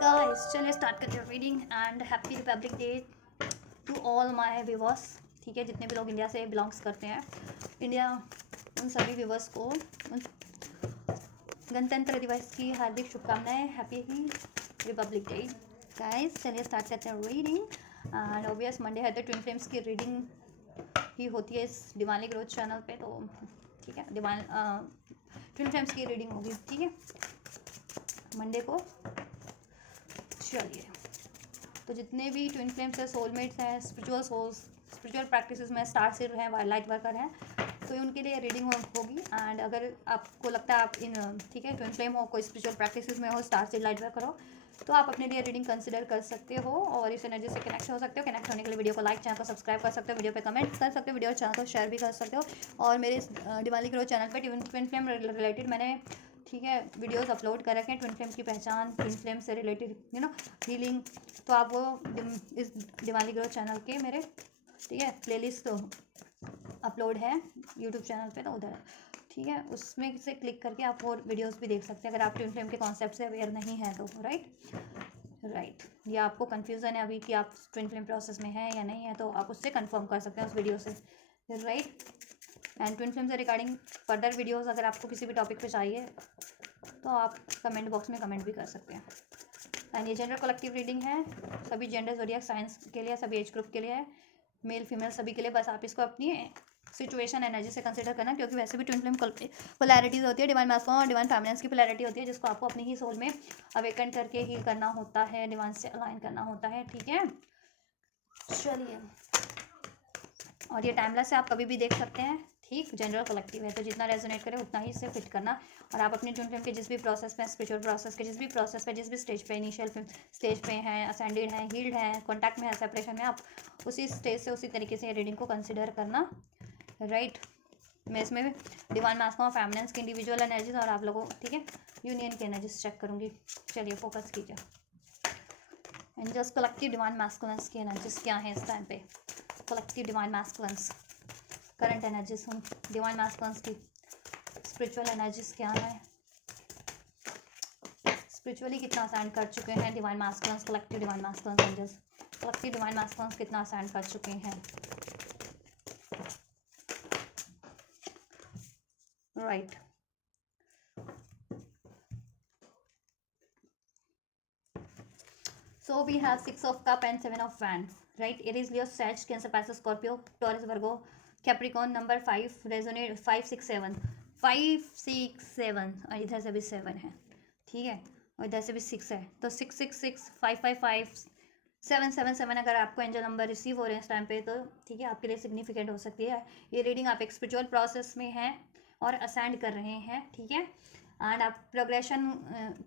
Guys चलिए start करते हैं reading and happy republic day to all my viewers. ठीक है, जितने भी लोग इंडिया से बिलोंग्स करते हैं, इंडिया उन सभी व्यूवर्स को उन गणतंत्र दिवस की हार्दिक शुभकामनाएं। Happy republic day. गाइस चलिए स्टार्ट करते हैं रीडिंग एंड ऑब्वियस मंडे है तो ट्विन फ्लेम्स की रीडिंग ही होती है इस दिवाली ग्रोथ चैनल पे। तो ठीक है, ट्विन फ्लेम्स की रीडिंग होगी। ठीक है, मंडे को। चलिए, तो जितने भी ट्विन फ्लेम्स हैं, सोलमेट्स हैं, स्पिरिचुअल सोल्स, स्पिरिचुअल प्रैक्टिसेस में स्टार सीड हैं, लाइट वर्कर हैं, तो उनके लिए रीडिंग होगी। एंड अगर आपको लगता है आप इन ठीक है ट्विन फ्लेम हो, कोई स्पिरिचुअल प्रैक्टिसेस में हो, स्टार सीड लाइट वर्कर हो, तो आप अपने लिए रीडिंग कंसिडर कर सकते हो और इस एनर्जी से कनेक्ट हो सकते हो। कनेक्ट होने के लिए वीडियो को लाइक, चैनल को सब्सक्राइब कर सकते हो, वीडियो पे कमेंट कर सकते हो, वीडियो चैनल को शेयर भी कर सकते हो। और मेरे दिवाली ग्रो चैनल पर ट्विन फ्लेम रिलेटेड मैंने ठीक है वीडियोस अपलोड कर रखे हैं। ट्विन फ्लेम की पहचान, ट्विन फ्लेम से रिलेटेड हीलिंग, तो आप वो इस दिवाली ग्रो चैनल के मेरे ठीक है प्लेलिस्ट तो अपलोड है यूट्यूब चैनल पे, तो उधर ठीक है उसमें से क्लिक करके आप और वीडियोस भी देख सकते हैं अगर आप ट्विन फ्लेम के कॉन्सेप्ट से अवेयर नहीं है तो। राइट, या आपको कन्फ्यूज़न है अभी कि आप ट्विन फ्लेम प्रोसेस में हैं या नहीं है, तो आप उससे कंफर्म कर सकते हैं उस वीडियो से। राइट, एंड ट्विन फ्लेम से रिगार्डिंग फर्दर वीडियोस अगर आपको किसी भी टॉपिक पे चाहिए तो आप कमेंट बॉक्स में कमेंट भी कर सकते हैं। एंड ये जनरल कलेक्टिव रीडिंग है, सभी जेंडर ज़ोडिएक साइंस के लिए, सभी एज ग्रुप के लिए है, मेल फीमेल सभी के लिए। बस आप इसको अपनी सिचुएशन एनर्जी से कंसिडर करना, क्योंकि वैसे भी ट्विन फ्लेम पोलैरिटीज़ होती है, डिवाइन मास्कुलिन और डिवाइन फेमिनिन की पोलैरिटी होती है, जिसको आपको अपनी ही सोल में अवेकन करके हील करना होता है, डिवाइन से अलाइन करना होता है। ठीक है, चलिए, और ये टाइमलेस है, आप कभी भी देख सकते हैं। ठीक, जनरल कलेक्टिव है तो जितना रेजोनेट करे उतना ही इसे फिट करना। और आप अपने ट्विन फ्लेम के जिस भी प्रोसेस में, स्पिरिचुअल प्रोसेस के जिस भी प्रोसेस पे, जिस भी स्टेज पे, इनिशियल स्टेज पे हैं, असेंडेड हैं, हील्ड हैं, कॉन्टैक्ट में है, सेपरेशन में, आप उसी स्टेज से उसी तरीके से रीडिंग को कंसिडर करना। राइट, मैं इसमें डिवाइन मास्कुलिन और फेमिनिन की इंडिविजुअल एनर्जीज और आप लोगों ठीक है यूनियन की एनर्जीज चेक करूँगी। चलिए फोकस कीजिए। एंजल्स कलेक्टिव डिवाइन मास्कुलिन की एनर्जीज क्या है इस टाइम पे। कलेक्टिव डिवाइन मास्कुलिन्स करंट एनर्जीज उन डिवाइन मास्कुलिन्स की स्पिरिचुअल एनर्जीज क्या है, स्पिरिचुअली कितना असेंड कर चुके हैं divine masculines, collective divine masculines angels, collective divine masculines कितना असेंड कर चुके हैं। Right, so we have 6 of cup and 7 of wands. Right, Aries, Leo, Sag, Cancer, Pisces, Scorpio, Taurus, Virgo, Capricorn. Number 5 resonate, 5 6 7 5 6 7 और इधर से भी 7 है। ठीक है, और इधर से भी 6 है, तो 6 6 6 5 5 5 7 7 7 अगर आपको एंजल नंबर रिसीव हो रहे हैं इस टाइम पे, तो ठीक है आपके लिए सिग्निफिकेंट हो सकती है ये रीडिंग। आप एक स्पिरिचुअल प्रोसेस में हैं और असेंड कर रहे हैं। ठीक है, एंड आप प्रोग्रेशन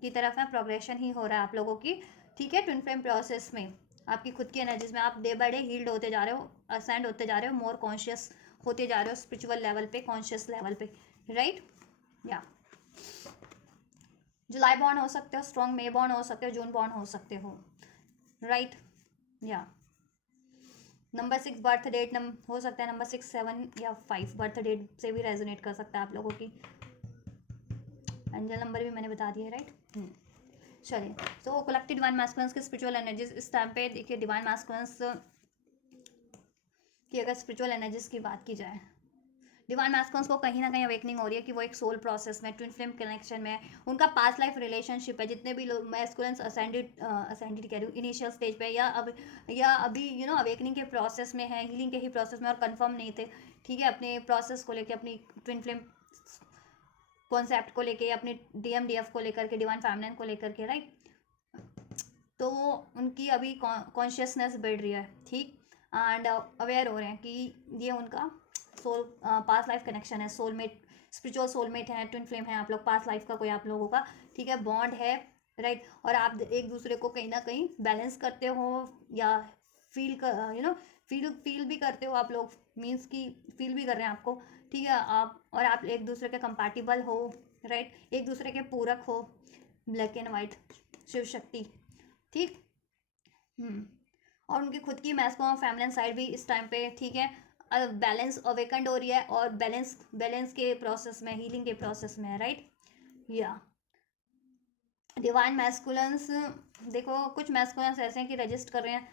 की तरफ है, प्रोग्रेशन ही हो रहा है आप लोगों की। ठीक है, ट्विन फ्लेम प्रोसेस में आपकी खुद की एनर्जीज में आप डे बाय डे हील्ड होते जा रहे हो, असेंड होते जा रहे हो, मोर कॉन्शियस होते जा रहे हो स्पिरिचुअल लेवल पे, कॉन्शियस लेवल पे। राइट, या जुलाई बॉर्न हो सकते हो, स्ट्रॉन्ग मे बॉर्न हो सकते हो, जून बॉर्न हो सकते हो। राइट, या नंबर 6 बर्थ डेट हो सकता है, नंबर 6 7 या 5 बर्थ डेट से भी रेजोनेट कर सकता है आप लोगों की। एंजल नंबर भी मैंने बता दिया। राइट, चलिए, तो कलेक्टिव डिवाइन मास्कुलिन्स के स्पिरिचुअल एनर्जीज इस टाइम पे देखिए। डिवाइन मास्कुलिन्स की अगर स्पिरिचुअल एनर्जीज की बात की जाए, डिवाइन मास्कुलिन्स को कहीं ना कहीं अवेकनिंग हो रही है कि वो एक सोल प्रोसेस में, ट्विन फ्लेम कनेक्शन में, उनका पास्ट लाइफ रिलेशनशिप है। जितने भी लोग मास्कुलिन्स असेंडेड कह रही हूँ इनिशियल स्टेज पे, या अभी अवेकनिंग के प्रोसेस में है, हीलिंग के ही प्रोसेस में और कंफर्म नहीं थे। ठीक है, अपने प्रोसेस को लेके, अपनी ट्विन फ्लेम कॉन्सेप्ट को लेके, अपनी DMDF को लेकर के, डिवाइन फेमिनिन को लेकर के। राइट, तो उनकी अभी कॉन्शियसनेस बढ़ रही है। ठीक, एंड अवेयर हो रहे हैं कि ये उनका सोल पास्ट लाइफ कनेक्शन है, सोलमेट, स्पिरिचुअल सोलमेट है, ट्विन फ्लेम है आप लोग, पास्ट लाइफ का कोई आप लोगों का ठीक है बॉन्ड है। राइट, और आप एक दूसरे को कहीं ना कहीं बैलेंस करते हो या फील कर फील भी करते हो आप लोग, मीन्स कि फील भी कर रहे हैं आपको। ठीक है, आप एक दूसरे के कंपैटिबल हो। राइट, एक दूसरे के पूरक हो, black and white Shiv Shakti. ठीक, और उनकी खुद की मैस्कुलिन फेमिनिन साइड भी इस टाइम पे ठीक है बैलेंस अवेकंड हो रही है, और बैलेंस के प्रोसेस में, हीलिंग के प्रोसेस में है। राइट, या डिवाइन मैस्कुलेंस, देखो कुछ मैस्कुलेंस ऐसे हैं कि रजिस्ट कर रहे हैं,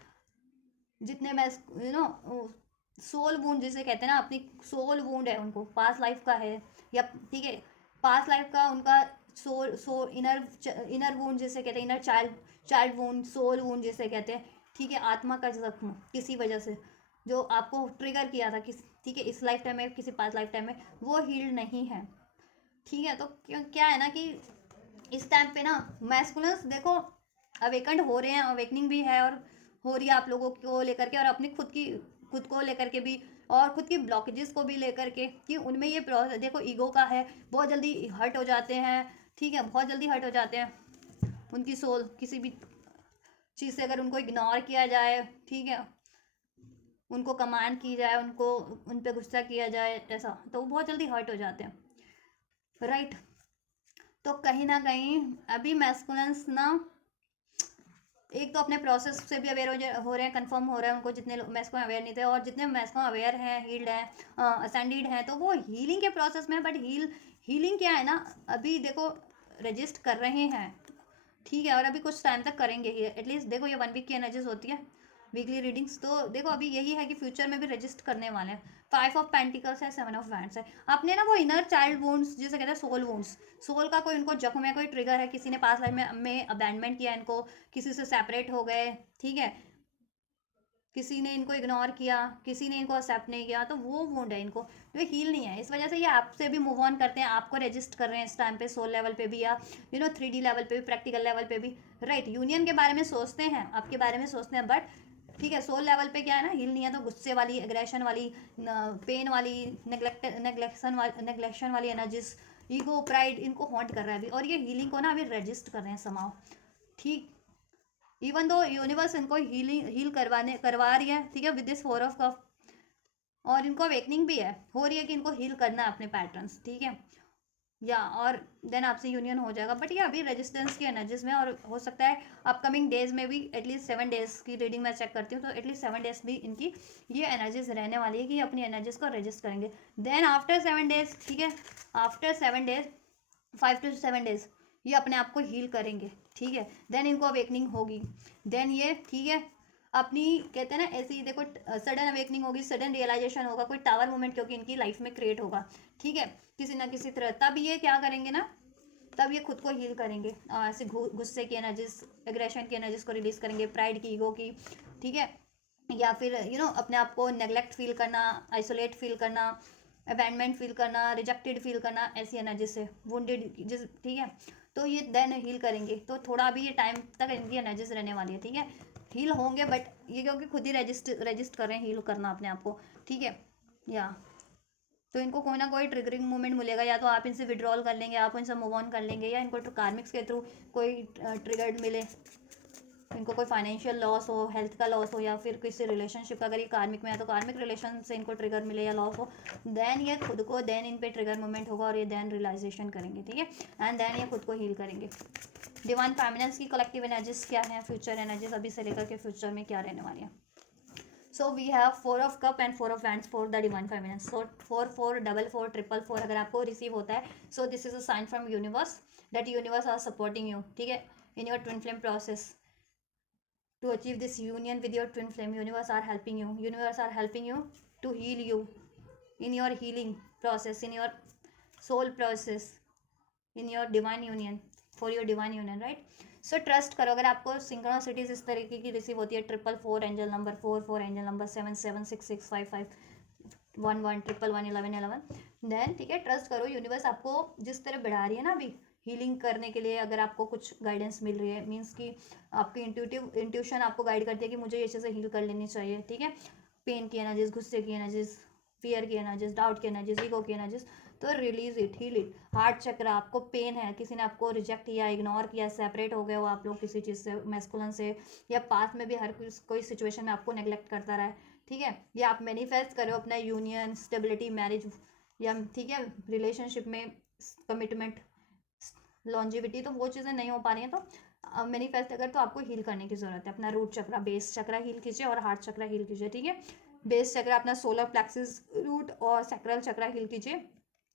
जितने सोल वूंड जिसे कहते हैं ना, अपनी सोल वूंड है उनको, पास्ट लाइफ का है, या ठीक है पास्ट लाइफ का उनका सोल इनर वूंड जिसे कहते हैं, inner child wound, soul wound जिसे कहते हैं, ठीक है, आत्मा का जख्म किसी वजह से जो आपको ट्रिगर किया था किस, ठीक है, इस लाइफ टाइम में, किसी पास्ट लाइफ टाइम में, वो हील्ड नहीं है, ठीक है। तो क्या है ना कि इस टाइम पे ना मैस्कुलेंस देखो अवेकंड हो रहे हैं, अवेकनिंग भी है और हो रही है आप लोगों को लेकर के, और अपनी खुद को लेकर के भी, और खुद की ब्लॉकेजेस को भी लेकर के, कि उनमें ये प्रोसेस देखो ईगो का है, बहुत जल्दी हर्ट हो जाते हैं, ठीक है, बहुत जल्दी हर्ट हो जाते हैं, उनकी सोल किसी भी चीज़ से अगर उनको इग्नोर किया जाए, ठीक है, उनको कमांड की जाए, उनको उन पर गुस्सा किया जाए ऐसा, तो वो बहुत जल्दी हर्ट हो जाते हैं, राइट। तो कहीं ना कहीं अभी मैस्कुलेंस ना एक तो अपने प्रोसेस से भी अवेयर हो रहे हैं, कंफर्म हो रहा है उनको, जितने मैस्को अवेयर नहीं थे, और जितने मैस्को अवेयर हैं, हील्ड हैं, असेंडेड हैं, तो वो हीलिंग के प्रोसेस में, बट हीलिंग क्या है ना, अभी देखो रजिस्ट कर रहे हैं, ठीक है, और अभी कुछ टाइम तक करेंगे ही एटलीस्ट। देखो ये 1 वीक की एनर्जीज होती है, वीकली रीडिंग्स, तो देखो अभी यही है कि फ्यूचर में भी रजिस्ट करने वाले हैं। 5 ऑफ पेंटिकल्स है, 7 ऑफ वैंड्स है, अपने ना वो इनर चाइल्ड वुंड्स जिसे कहते हैं सोल वुंड्स, सोल का कोई उनको जख्म है, कोई ट्रिगर है, किसी ने पास लाइफ में अबैंडमेंट किया इनको, किसी से सेपरेट हो गए, ठीक है, किसी ने इनको इग्नोर किया, किसी ने इनको एक्सेप्ट नहीं किया, तो वो वुंड है इनको, तो ये हील नहीं है, इस वजह से ये आपसे भी मूव ऑन करते हैं, आपको रजिस्ट कर रहे हैं इस टाइम पे, सोल लेवल पे भी, या 3D लेवल पे भी, प्रैक्टिकल लेवल पे भी, राइट। यूनियन के बारे में सोचते हैं, आपके बारे में सोचते हैं, बट ठीक है सोल लेवल पे क्या है ना, हील नहीं है, तो गुस्से वाली, एग्रेशन वाली, पेन वाली, नेग्लेक्शन वाली एनर्जीज, ईगो, प्राइड, इनको हॉन्ट कर रहा है अभी, और ये हीलिंग को ना अभी रजिस्ट कर रहे हैं समाओ, ठीक। इवन दो यूनिवर्स इनको हील करवा रही है, ठीक है, विद दिस 4 ऑफ कप, और इनको अवेकनिंग भी है, हो रही है कि इनको हील करना है अपने पैटर्न्स, ठीक है, या और देन आपसे यूनियन हो जाएगा, बट ये अभी रेजिस्टेंस की एनर्जीज में, और हो सकता है अपकमिंग डेज में भी, एटलीस्ट 7 डेज की रीडिंग मैं चेक करती हूँ, तो एटलीस्ट 7 डेज भी इनकी ये एनर्जीज रहने वाली है कि अपनी एनर्जीज को रजिस्ट करेंगे। देन आफ्टर 7 डेज, ठीक है, आफ्टर 7 डेज, 5 to 7 डेज ये अपने आप को हील करेंगे, ठीक है, देन इनको अवेकनिंग होगी, देन ये, ठीक है, अपनी कहते हैं ना ऐसी देखो सडन अवेकनिंग होगी, सडन रियलाइजेशन होगा, कोई टावर मोमेंट क्योंकि इनकी लाइफ में क्रिएट होगा, ठीक है, किसी ना किसी तरह, तब ये क्या करेंगे ना, तब ये खुद को हील करेंगे, ऐसे गुस्से की एनर्जीज, एग्रेशन की एनर्जीज को रिलीज करेंगे, प्राइड की, ईगो की, ठीक है, या फिर अपने आप को नेग्लेक्ट फील करना, आइसोलेट फील करना, अबैंडमेंट फील करना, रिजेक्टेड फील करना, ऐसी एनर्जी से वुंडेड, ठीक है, तो ये देन हील करेंगे, तो थोड़ा भी ये टाइम तक इनकी एनर्जीज रहने वाली है, ठीक है, हील होंगे, बट ये क्योंकि खुद ही रजिस्ट कर रहे हैं हील करना अपने आप को, ठीक है, या तो इनको कोई ना कोई ट्रिगरिंग मोमेंट मिलेगा, या तो आप इनसे विड्रॉल कर लेंगे, आप इनसे मूव ऑन कर लेंगे, या इनको कार्मिक्स के थ्रू कोई ट्रिगर्ड मिले, इनको कोई फाइनेंशियल लॉस हो, हेल्थ का लॉस हो, या फिर किसी रिलेशनशिप का, अगर ये कार्मिक में है तो कार्मिक रिलेशन से इनको ट्रिगर मिले या लॉस हो, देन ये खुद को, देन इन पे ट्रिगर मोमेंट होगा और ये देन रियलाइजेशन करेंगे, ठीक है, एंड देन ये खुद को हील करेंगे। डिवाइन फेमिनेंस की कलेक्टिव एनर्जीज क्या है, फ्यूचर एनर्जीज अभी से लेकर के फ्यूचर में क्या रहने वाली है। So we have 4 of cup and 4 of wands for the divine feminines, so 4 4 double 4 triple 4 अगर आपको रिसीव होता है, so this is a sign from universe that universe are supporting you, ठीक है, in your twin flame process to achieve this union with your twin flame. Universe are helping you to heal you in your healing process, in your soul process, in your divine union, for your divine union, right? So trust करो, अगर आपको सिंक्रोनिसिटीज इस तरीके की receive होती है, 444 angel number 44 angel number 77665511 111 11 11, then ठीक है, ट्रस्ट करो, यूनिवर्स आपको जिस तरह बढ़ा रही है ना अभी हीलिंग करने के लिए, अगर आपको कुछ गाइडेंस मिल रही है, मीन्स कि आपकी इंट्यूशन आपको गाइड करती है कि मुझे ये चीज़ें हील कर लेनी चाहिए, ठीक है, पेन की एनर्जीज, गुस्से की एनर्जीज, फियर की एनर्जीज, डाउट की एनर्जीज, ईगो की एनर्जीज, तो release it, heal it. Heart chakra, आपको पेन है, किसी ने आपको रिजेक्ट किया, इग्नोर किया, सेपरेट हो गए हो आप लोग किसी चीज़ से, मैस्कुलिन से, या पास में भी हर कोई सिचुएशन में आपको नेग्लेक्ट करता रहा है, ठीक है, या आप मैनिफेस्ट करो अपना यूनियन, स्टेबिलिटी, मैरिज, या ठीक है रिलेशनशिप में कमिटमेंट, लॉन्जिविटी, तो वो चीज़ें नहीं हो पा रही हैं, तो मैनिफेस्ट अगर, तो आपको हील करने की ज़रूरत है, अपना रूट चक्रा, बेस चक्रा हील कीजिए और हार्ट चक्रा हील कीजिए, ठीक है, बेस चक्रा अपना सोलर प्लेक्सिस रूट और सैक्रल चक्रा हील कीजिए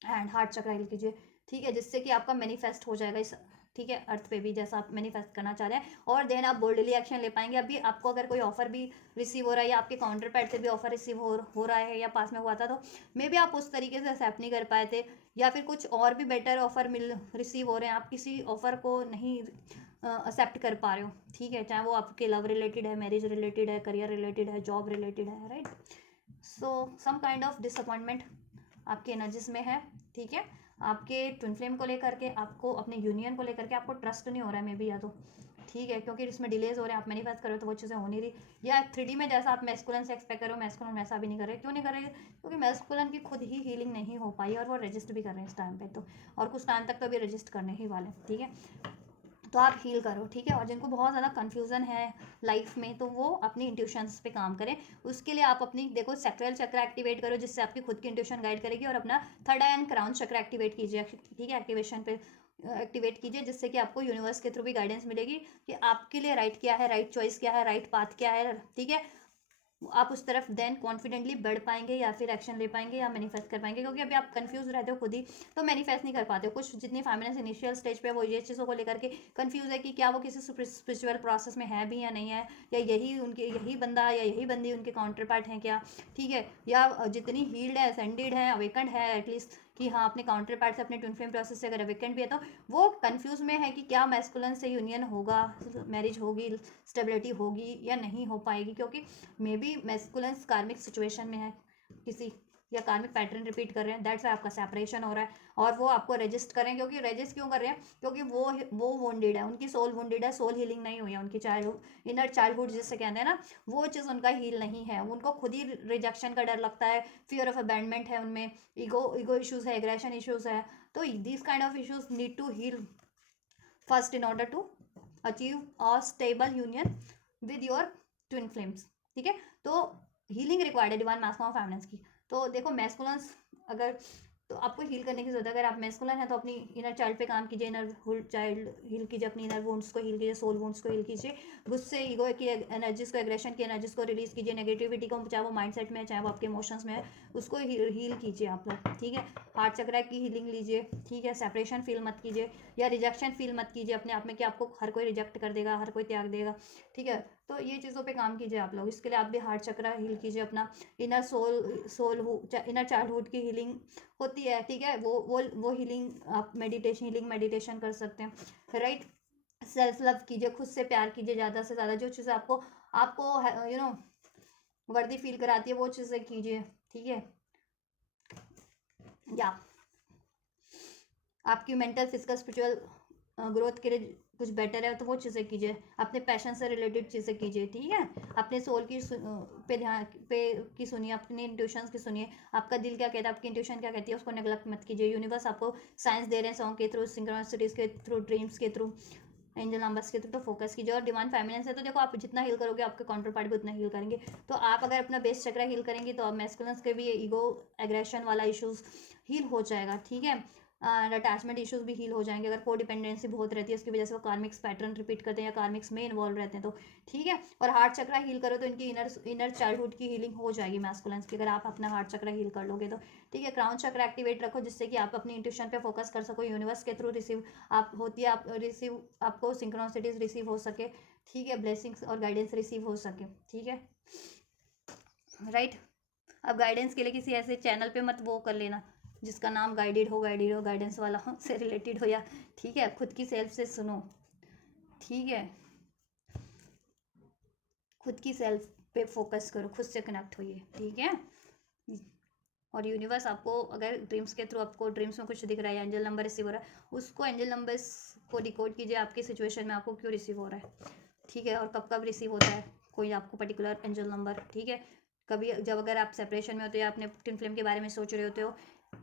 एंड हार्ट चक्रा हील कीजिए, ठीक है, जिससे कि आपका मैनिफेस्ट हो जाएगा इस ठीक है, अर्थ पे भी, जैसा आप मैनिफेस्ट करना चाह रहे हैं, और देन आप बोल्डली एक्शन ले पाएंगे। अभी आपको अगर कोई ऑफर भी रिसीव हो रहा है या आपके काउंटर पैड से भी ऑफर रिसीव हो रहा है या पास में हुआ था, तो मे बी आप उस तरीके से एक्सेप्ट नहीं कर पाए थे, या फिर कुछ और भी बेटर ऑफर रिसीव हो रहे हैं, आप किसी ऑफर को नहीं एक्सेप्ट कर पा रहे हो, ठीक है, चाहे वो आपके लव रिलेटेड है, मैरिज रिलेटेड है, करियर रिलेटेड है, जॉब रिलेटेड है, right. So some kind of disappointment आपके एनर्जीज में है, ठीक है। आपके ट्विन फ्लेम को लेकर के, आपको अपने यूनियन को लेकर के आपको ट्रस्ट नहीं हो रहा है मे बी, या तो ठीक है, क्योंकि इसमें डिलेज हो रहे हैं, आप मैनिफेस्ट कर रहे हो तो वो चीज़ें हो नहीं रही, या 3D में जैसा आप मैस्कुलिन से एक्सपेक्ट करो, मैस्कुलिन वैसा भी नहीं कर रहे। क्यों नहीं कर रहे? क्योंकि मैस्कुलिन की खुद ही हीलिंग नहीं हो पाई और वो रजिस्ट भी कर रहे हैं इस टाइम पे, तो और कुछ टाइम तक तो अभी रजिस्ट करने ही वाले, ठीक है। तो आप हील करो, ठीक है। और जिनको बहुत ज़्यादा कन्फ्यूज़न है लाइफ में, तो वो अपनी इंट्यूशंस पे काम करें। उसके लिए आप अपनी देखो सैक्रल चक्र एक्टिवेट करो, जिससे आपकी खुद की इंट्यूशन गाइड करेगी, और अपना थर्ड आई एंड क्राउन चक्र एक्टिवेट कीजिए, ठीक है, एक्टिवेशन पे एक्टिवेट कीजिए, जिससे कि आपको यूनिवर्स के थ्रू भी गाइडेंस मिलेगी कि आपके लिए राइट क्या है, राइट चॉइस क्या है, राइट पाथ क्या है, ठीक है। आप उस तरफ देन कॉन्फिडेंटली बढ़ पाएंगे, या फिर एक्शन ले पाएंगे, या मैनिफेस्ट कर पाएंगे, क्योंकि अभी आप कंफ्यूज रहते हो खुद ही, तो मैनिफेस्ट नहीं कर पाते हो। कुछ जितनी फैमिलीज इनिशियल स्टेज पे वो ये चीज़ों को लेकर के कंफ्यूज है कि क्या वो किसी स्पिरिचुअल प्रोसेस में है भी या नहीं है, या यही बंदा या यही बंदी उनके काउंटर पार्ट हैं क्या, ठीक है, या जितनी हील्ड है, असेंडेड है, अवेकंड है एटलीस्ट, कि हाँ अपने काउंटर पार्ट से, अपने ट्विन फ्लेम प्रोसेस से अगर अवेकंड भी है, तो वो कंफ्यूज में है कि क्या मैस्कुलिन से यूनियन होगा, मैरिज होगी, स्टेबिलिटी होगी या नहीं हो पाएगी, क्योंकि मे बी मैस्कुलिन कार्मिक सिचुएशन में है किसी, या कार्मिक पैटर्न रिपीट कर रहे हैं, दैट्स आपका सेपरेशन हो रहा है, और वो आपको रजिस्ट करें। क्योंकि रजिस्ट क्यों कर रहे हैं? क्योंकि वो वोंडेड है, उनकी सोल वोंडेड है, सोल हीलिंग नहीं हुई है, उनकी चाइल्डहुड, इनर चाइल्डहुड जिससे कहते हैं ना, वो चीज़ उनका हील नहीं है, उनको खुद ही रिजेक्शन का डर लगता है, फियर ऑफ अबैंडमेंट है उनमें, ईगो इश्यूज है, एग्रेशन इश्यूज है। तो this kind of issues need to heal first in order to achieve a stable union with your twin flames, ठीक है। तो हीलिंग रिक्वायर्ड है डिवाइन मैस्कुलिन फेमिनिन्स की। तो देखो मैस्कुलिन्स अगर, तो आपको हील करने की जरूरत है। अगर आप मैस्कुलिन है तो अपनी इनर चाइल्ड पे काम कीजिए, इनर चाइल्ड हील कीजिए, अपनी इनर वुंड्स को हील कीजिए, सोल वुंड्स को हील कीजिए, गुस्से ईगो की एनर्जीज को, एग्रेशन की एनर्जीज को रिलीज कीजिए, नेगेटिविटी को, चाहे वो माइंडसेट में है, चाहे वो आपके इमोशंस में है, उसको हील कीजिए आप लोग, ठीक है। हार्ट चक्र की हीलिंग लीजिए, ठीक है। सेपरेशन फील मत कीजिए, या रिजेक्शन फील मत कीजिए अपने आप में कि आपको हर कोई रिजेक्ट कर देगा, हर कोई त्याग देगा, ठीक है। तो ये चीज़ों पे काम कीजिए आप लोग। इसके लिए आप भी हार्ट चक्र हील कीजिए, अपना इनर इनर चाइल्डहुड की हीलिंग होती है, ठीक है, वो हीलिंग आप मेडिटेशन कर सकते हैं, राइट। सेल्फ लव कीजिए, खुद से प्यार कीजिए ज़्यादा से ज़्यादा, जो चीज़ें आपको आपको यू नो वर्दी फील कराती है वो चीज़ें कीजिए, ठीक है। या आपकी मेंटल फिजिकल स्पिरिचुअल ग्रोथ के लिए कुछ बेटर है तो वो चीज़ें कीजिए, अपने पैशन से रिलेटेड चीज़ें कीजिए, ठीक है। अपने सोल की पे ध्यान पे की सुनिए, अपने इंट्यूशंस की सुनिए, आपका दिल क्या कहता है, आपकी इंट्यूशन क्या कहती है, उसको नेगलेक्ट मत कीजिए। यूनिवर्स आपको साइंस दे रहे हैं सॉन्ग के थ्रू, सिंक्रोनिसिटीज के थ्रू, ड्रीम्स के थ्रू, एंजल नंबर्स के थ्रू, तो फोकस कीजिए। और डिवाइन फेमिनिन है तो देखो आप जितना हील करोगे आपके काउंटर पार्ट भी उतना हील करेंगे। तो आप अगर अपना बेस चक्र हील करेंगे तो मैस्कुलिन्स के भी ईगो एग्रेशन वाला इशूज़ हील हो जाएगा, ठीक है। एंड अटैचमेंट इश्यूज भी हील हो जाएंगे। अगर को डिपेंडेंसी बहुत रहती है उसकी वजह से वो कार्मिक्स पैटर्न रिपीट करते हैं या कार्मिक्स में इन्वॉल्व रहते हैं, तो ठीक है। और हार्ट चक्र हील करो तो इनकी इनर चाइल्डहुड की हीलिंग हो जाएगी मैस्कुलिन्स की, अगर आप अपना हार्ट चक्र हील कर लोगे तो, ठीक है। क्राउन चक्र एक्टिवेट रखो जिससे कि आप अपनी इंट्यूशन पे फोकस कर सको, यूनिवर्स के थ्रू रिसीव आप होती है, आप रिसीव आपको सिंक्रोनिसिटीज रिसीव हो सके, ठीक है, ब्लेसिंग्स और गाइडेंस रिसीव हो सके, ठीक है, राइट। अब गाइडेंस के लिए किसी ऐसे चैनल पे मत वो कर लेना जिसका नाम गाइडेड हो, गाइडेंस वाला हो, से रिलेटेड हो, या ठीक है खुद की सेल्फ से सुनो, ठीक है। खुद की सेल्फ पे फोकस करो, खुद से कनेक्ट होइए, ठीक है। और यूनिवर्स आपको अगर ड्रीम्स के थ्रू आपको ड्रीम्स में कुछ दिख रहा है, एंजल नंबर रिसीव हो रहा है, उसको एंजल नंबर्स को डिकोड कीजिए आपकी सिचुएशन में आपको क्यों रिसीव हो रहा है, ठीक है, और कब कब रिसीव होता है कोई आपको पर्टिकुलर एंजल नंबर, ठीक है। कभी जब अगर आप सेपरेशन में होते हो या अपने ट्विन फ्लेम के बारे में सोच रहे होते हो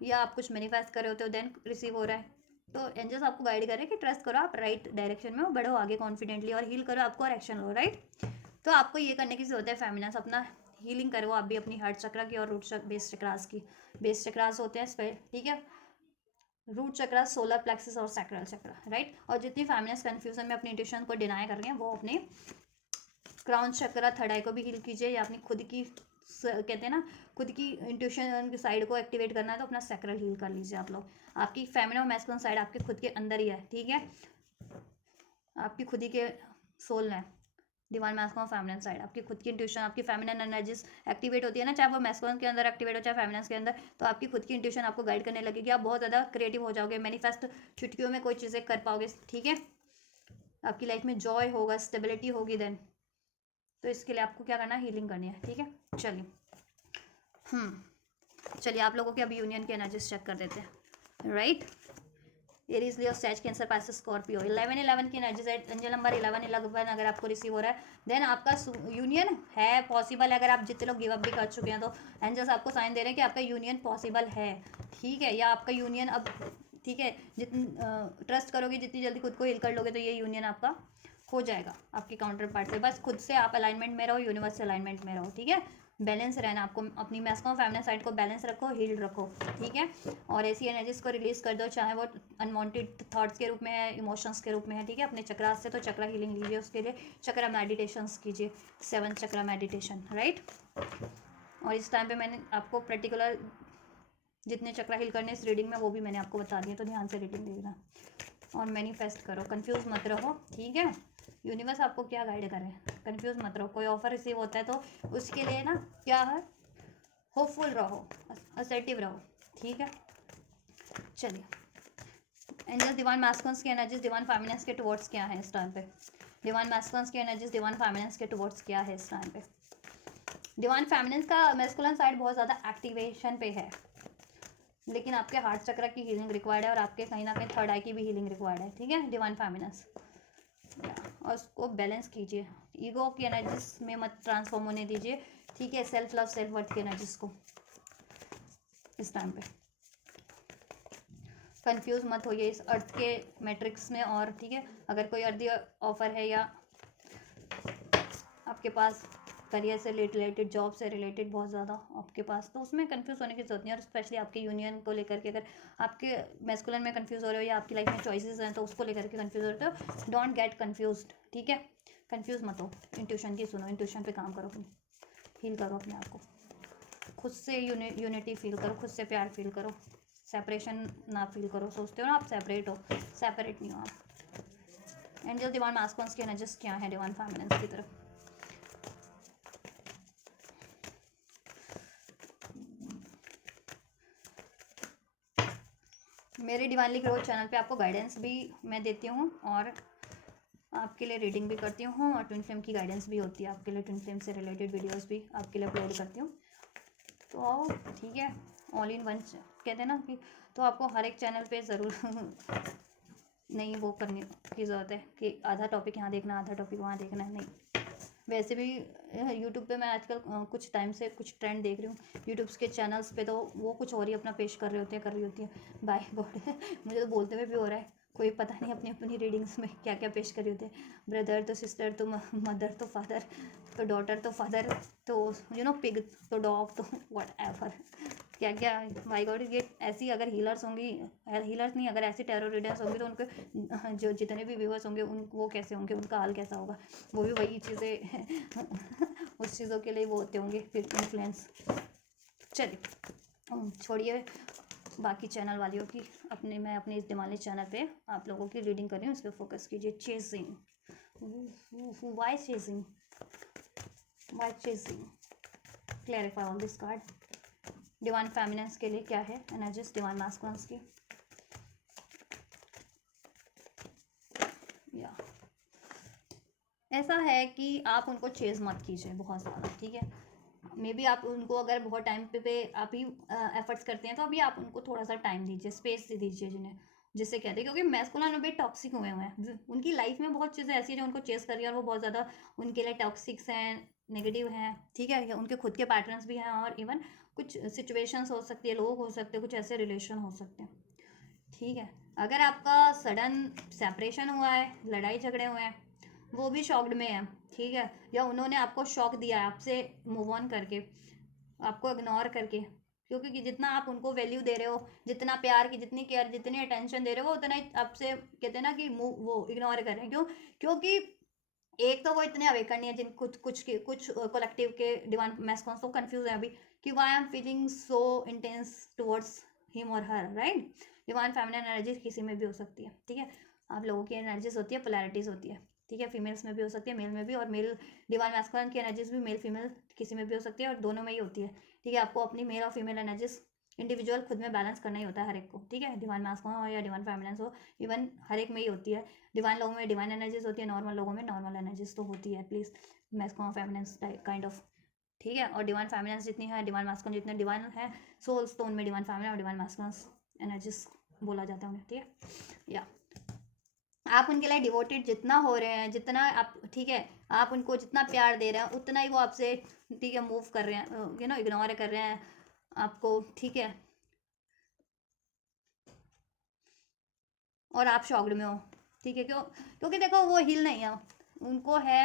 या आप कुछ मैनिफेस्ट कर रहे होते हो, देन रिसीव हो रहा है। तो एंजल्स आपको गाइड कर रहे हैं कि ट्रस्ट करो, आप राइट डायरेक्शन में हो, बढ़ो आगे कॉन्फिडेंटली, और हील करो आपको और एक्शन लो, राइट। तो आपको ये करने की जरूरत है फेमिनिन्स, अपना हीलिंग करो आप भी अपनी हार्ट चक्र की और रूट बेस चक्रास की। बेस चक्रास होते हैं, ठीक है, रूट चक्र, सोलर प्लेक्सस और सैक्रल चक्र, राइट। और जितनी फेमिनिन्स कंफ्यूजन में अपनी इंट्यूशन को डिनाई कर रही हैं वो अपने क्राउन चक्र, थर्ड आई को भी हील कीजिए, या अपनी खुद की कहते हैं ना खुद की इंट्यूशन साइड को एक्टिवेट करना है तो अपना सैक्रल हील कर लीजिए आप लोग। आपकी फेमिनिन और मैस्कुलिन साइड आपके खुद के अंदर ही है, ठीक है। आपकी खुद ही के सोल है, डिवाइन मैस्कुलिन फेमिनिन साइड, आपकी खुद की इंट्यूशन, आपकी फेमिनिन एनर्जीज एक्टिवेट होती है ना, चाहे वो मैस्कुलिन के अंदर एक्टिवेट हो चाहे फेमिनिन के अंदर, तो आपकी खुद की इंट्यूशन आपको गाइड करने लगेगी, आप बहुत ज़्यादा क्रिएटिव हो जाओगे, मैनिफेस्ट चुटकियों में कोई चीज़ें कर पाओगे, ठीक है। आपकी लाइफ में जॉय होगा, स्टेबिलिटी होगी देन। तो इसके लिए आपको क्या करना है, हीलिंग करनी है, ठीक है। चलिए चलिए आप लोगों के अभी यूनियन की एनर्जीज चेक कर देते हैं, राइट। एरीज, लियो, सैज, कैंसर, पाइसेस, स्कॉर्पियो, 11 की एनर्जी है, एंजल नंबर 11 अगर आपको रिसीव हो रहा है देन आपका यूनियन है पॉसिबल है। अगर आप जितने लोग गिव अप भी कर चुके हैं तो एंजल्स आपको साइन दे रहे हैं कि आपका यूनियन पॉसिबल है, ठीक है, या आपका यूनियन अब, ठीक है, जितनी ट्रस्ट करोगे, जितनी जल्दी खुद को हिल कर लोगे तो ये यूनियन आपका हो जाएगा आपके काउंटर पार्ट से। बस खुद से आप अलाइनमेंट में रहो, यूनिवर्स से अलाइनमेंट में रहो, ठीक है। बैलेंस रहना आपको, अपनी मैस्कुलिन फेमिनिन साइड को बैलेंस रखो, हील्ड रखो, ठीक है। और ऐसी एनर्जीज को रिलीज कर दो, चाहे वो अनवांटेड थॉट्स के रूप में है, इमोशंस के रूप में है, ठीक है। अपने चक्रा से तो चक्रा हीलिंग लीजिए, उसके लिए चक्रा मेडिटेशंस कीजिए, 7 चक्रा मेडिटेशन, राइट। और इस टाइम पे मैंने आपको पर्टिकुलर जितने चक्रा हील करने इस रीडिंग में वो भी मैंने आपको बता दिया, तो ध्यान से रीडिंग देखना और मैनिफेस्ट करो, कंफ्यूज मत रहो, ठीक है। यूनिवर्स आपको क्या गाइड करे, कंफ्यूज मत रहो। कोई ऑफर रिसीव होता है तो उसके लिए ना क्या है, होपफुल रहो, असर्टिव रहो, ठीक है। चलिए एंजल्स, डिवाइन मैस्कुलिन्स की एनर्जीज डिवाइन फेमिनिन्स के टुवर्ड्स क्या है इस टाइम पे, डिवाइन मैस्कुलिन्स की एनर्जीज डिवाइन फेमिनिन्स के टुवर्ड्स क्या है इस टाइम पे। डिवाइन फेमिनिन्स का मैस्कुलिन साइड बहुत ज़्यादा एक्टिवेशन पे है, लेकिन आपके हार्ट चक्र की हीलिंग रिक्वायर्ड है और आपके कहीं ना कहीं थर्ड आई की भी हीलिंग रिक्वायर्ड है, ठीक है, डिवाइन फेमिनिन्स। और उसको बैलेंस कीजिए, ईगो की एनर्जीज में मत ट्रांसफॉर्म होने दीजिए, ठीक है। सेल्फ लव, सेल्फ वर्थ की एनर्जीज को इस टाइम पे कंफ्यूज मत होइए इस अर्थ के मैट्रिक्स में, और ठीक है, अगर कोई अर्दी ऑफर है या आपके पास करियर से रिलेटेड, जॉब से रिलेटेड बहुत ज़्यादा आपके पास, तो उसमें कंफ्यूज होने की जरूरत नहीं है। और स्पेशली आपके यूनियन को लेकर के, अगर आपके मैस्कुलिन में कंफ्यूज हो रहे हो या आपकी लाइफ में चॉइसेस हैं तो उसको लेकर के कंफ्यूज हो रहे हो, डोंट गेट कंफ्यूज, ठीक है। कंफ्यूज मत हो, इंट्यूशन की सुनो, इंट्यूशन पे काम करो, अपनी फील करो अपने आप को, खुद से यूनिटी फील करो, खुद से प्यार फील करो, सेपरेशन ना फील करो। सोचते हो ना आप सेपरेट हो, सेपरेट नहीं हो आप। एंजल, डिवाइन मैस्कुलिन्स की एनर्जीज क्या है डिवाइन फेमिनिन्स की तरफ। मेरे डिवाइनली ग्रोथ चैनल पे आपको गाइडेंस भी मैं देती हूँ और आपके लिए रीडिंग भी करती हूँ, और ट्विन फ्लेम की गाइडेंस भी होती है आपके लिए, ट्विन फ्लेम से रिलेटेड वीडियोस भी आपके लिए अपलोड करती हूँ। तो आओ, ठीक है, ऑल इन वन कहते हैं ना कि, तो आपको हर एक चैनल पे ज़रूर नहीं वो करने की ज़रूरत है कि आधा टॉपिक यहाँ देखना, आधा टॉपिक वहाँ देखना है, नहीं। वैसे भी यूट्यूब पे मैं आजकल कुछ टाइम से कुछ ट्रेंड देख रही हूँ यूट्यूब के चैनल्स पे, तो वो कुछ और ही अपना पेश कर रहे होते हैं, कर रही होती है, बाय गॉड मुझे तो बोलते हुए भी हो रहा है, कोई पता नहीं अपनी अपनी रीडिंग्स में क्या क्या पेश कर रहे होते हैं, ब्रदर तो सिस्टर तो मदर तो फादर तो डॉटर तो फादर तो पिग तो डॉग तो व्हाट एवर, क्या क्या, माय गॉड। ये ऐसी अगर हीलर्स होंगी, हीलर्स नहीं, अगर ऐसी टेरो रीडर्स होंगी तो उनके जो जितने भी व्यूअर्स होंगे उन वो कैसे होंगे, उनका हाल कैसा होगा, वो भी वही चीज़ें उस चीज़ों के लिए वो होते होंगे फिर इन्फ्लुएंस। चलिए छोड़िए बाकी चैनल वालियों की, मैं अपने इस दिमागी चैनल पे आप लोगों की रीडिंग कर रही हूँ, इस पर फोकस कीजिए। Chasing, why chasing, why chasing, clarify on this card. Divine feminines के लिए क्या है एनर्जीज, डिवाइन मैस्कुलिन्स की, या ऐसा है कि आप उनको चेज मत कीजिए बहुत ज़्यादा, ठीक है। मे बी आप उनको अगर बहुत टाइम पे आप ही एफर्ट्स करते हैं तो अभी आप उनको थोड़ा सा टाइम दीजिए, स्पेस दीजिए जिन्हें, जिससे कहते हैं, क्योंकि मैस्कुलिन अभी टॉक्सिक हुए हैं, उनकी लाइफ में बहुत चीज़ें ऐसी हैं जो उनको चेस कर रही है और वो बहुत ज़्यादा उनके लिए टॉक्सिक्स हैं, नेगेटिव हैं, ठीक है। उनके खुद के पैटर्न्स भी हैं, और इवन कुछ सिचुएशंस हो सकती है, लोग हो सकते हैं, कुछ ऐसे रिलेशन हो सकते हैं, ठीक है। अगर आपका सडन सेपरेशन हुआ है, लड़ाई झगड़े हुए हैं, वो भी शॉक्ड में है, ठीक है, या उन्होंने आपको शॉक दिया है आपसे मूव ऑन करके, आपको इग्नोर करके, क्योंकि जितना आप उनको वैल्यू दे रहे हो, जितना प्यार की, जितनी केयर, जितनी अटेंशन दे रहे हो, उतना ही आपसे कहते हैं ना कि वो इग्नोर कर रहे हैं। क्यों? क्योंकि एक तो वो इतने अवेकन नहीं है, जिन कुछ कलेक्टिव के डिवाइन मैस्कुलिन्स तो कंफ्यूज है अभी कि why I am feeling so intense towards him और हर, राइट। डिवाइन फेमिनिन एनर्जी किसी में भी हो सकती है, ठीक है। आप लोगों की एनर्जीज होती है, पोलैरिटीज़ होती है, ठीक है। फीमेल्स में भी हो सकती है, मेल में भी, और मेल डिवाइन मैस्कुलिन की एनर्जीज भी मेल फीमेल किसी में भी हो सकती है, और दोनों में ही होती है, ठीक है। आपको अपनी मेल और फीमेल एनर्जीज इंडिविजुअल खुद में बैलेंस करना ही होता है हर एक को, ठीक है। डिवाइन मैस्कुलिन हो या डिवाइन फेमिनिन हो, इवन हर एक में ही होती है। डिवाइन लोगों में डिवाइन एनर्जीज होती है, नॉर्मल लोगों में नॉर्मल एनर्जीज तो होती है at least, masculine feminine kind of, ठीक है। और डिवाइन फेमिनिन जितनी है, डिवाइन मैस्कुलिन जितने डिवाइन है सोल्स, तो उनमें डिवाइन फेमिनिन और डिवाइन मैस्कुलिन एनर्जीज बोला जाता है उन्हें, ठीक है। या आप उनके लिए डिवोटेड जितना हो रहे हैं, जितना आप, ठीक है, आप उनको जितना प्यार दे रहे हैं उतना ही वो आपसे, ठीक है, मूव कर रहे हैं, इग्नोर कर रहे हैं आपको, ठीक है। और आप शॉक्ड में हो, ठीक है, क्योंकि देखो वो हील नहीं है, उनको है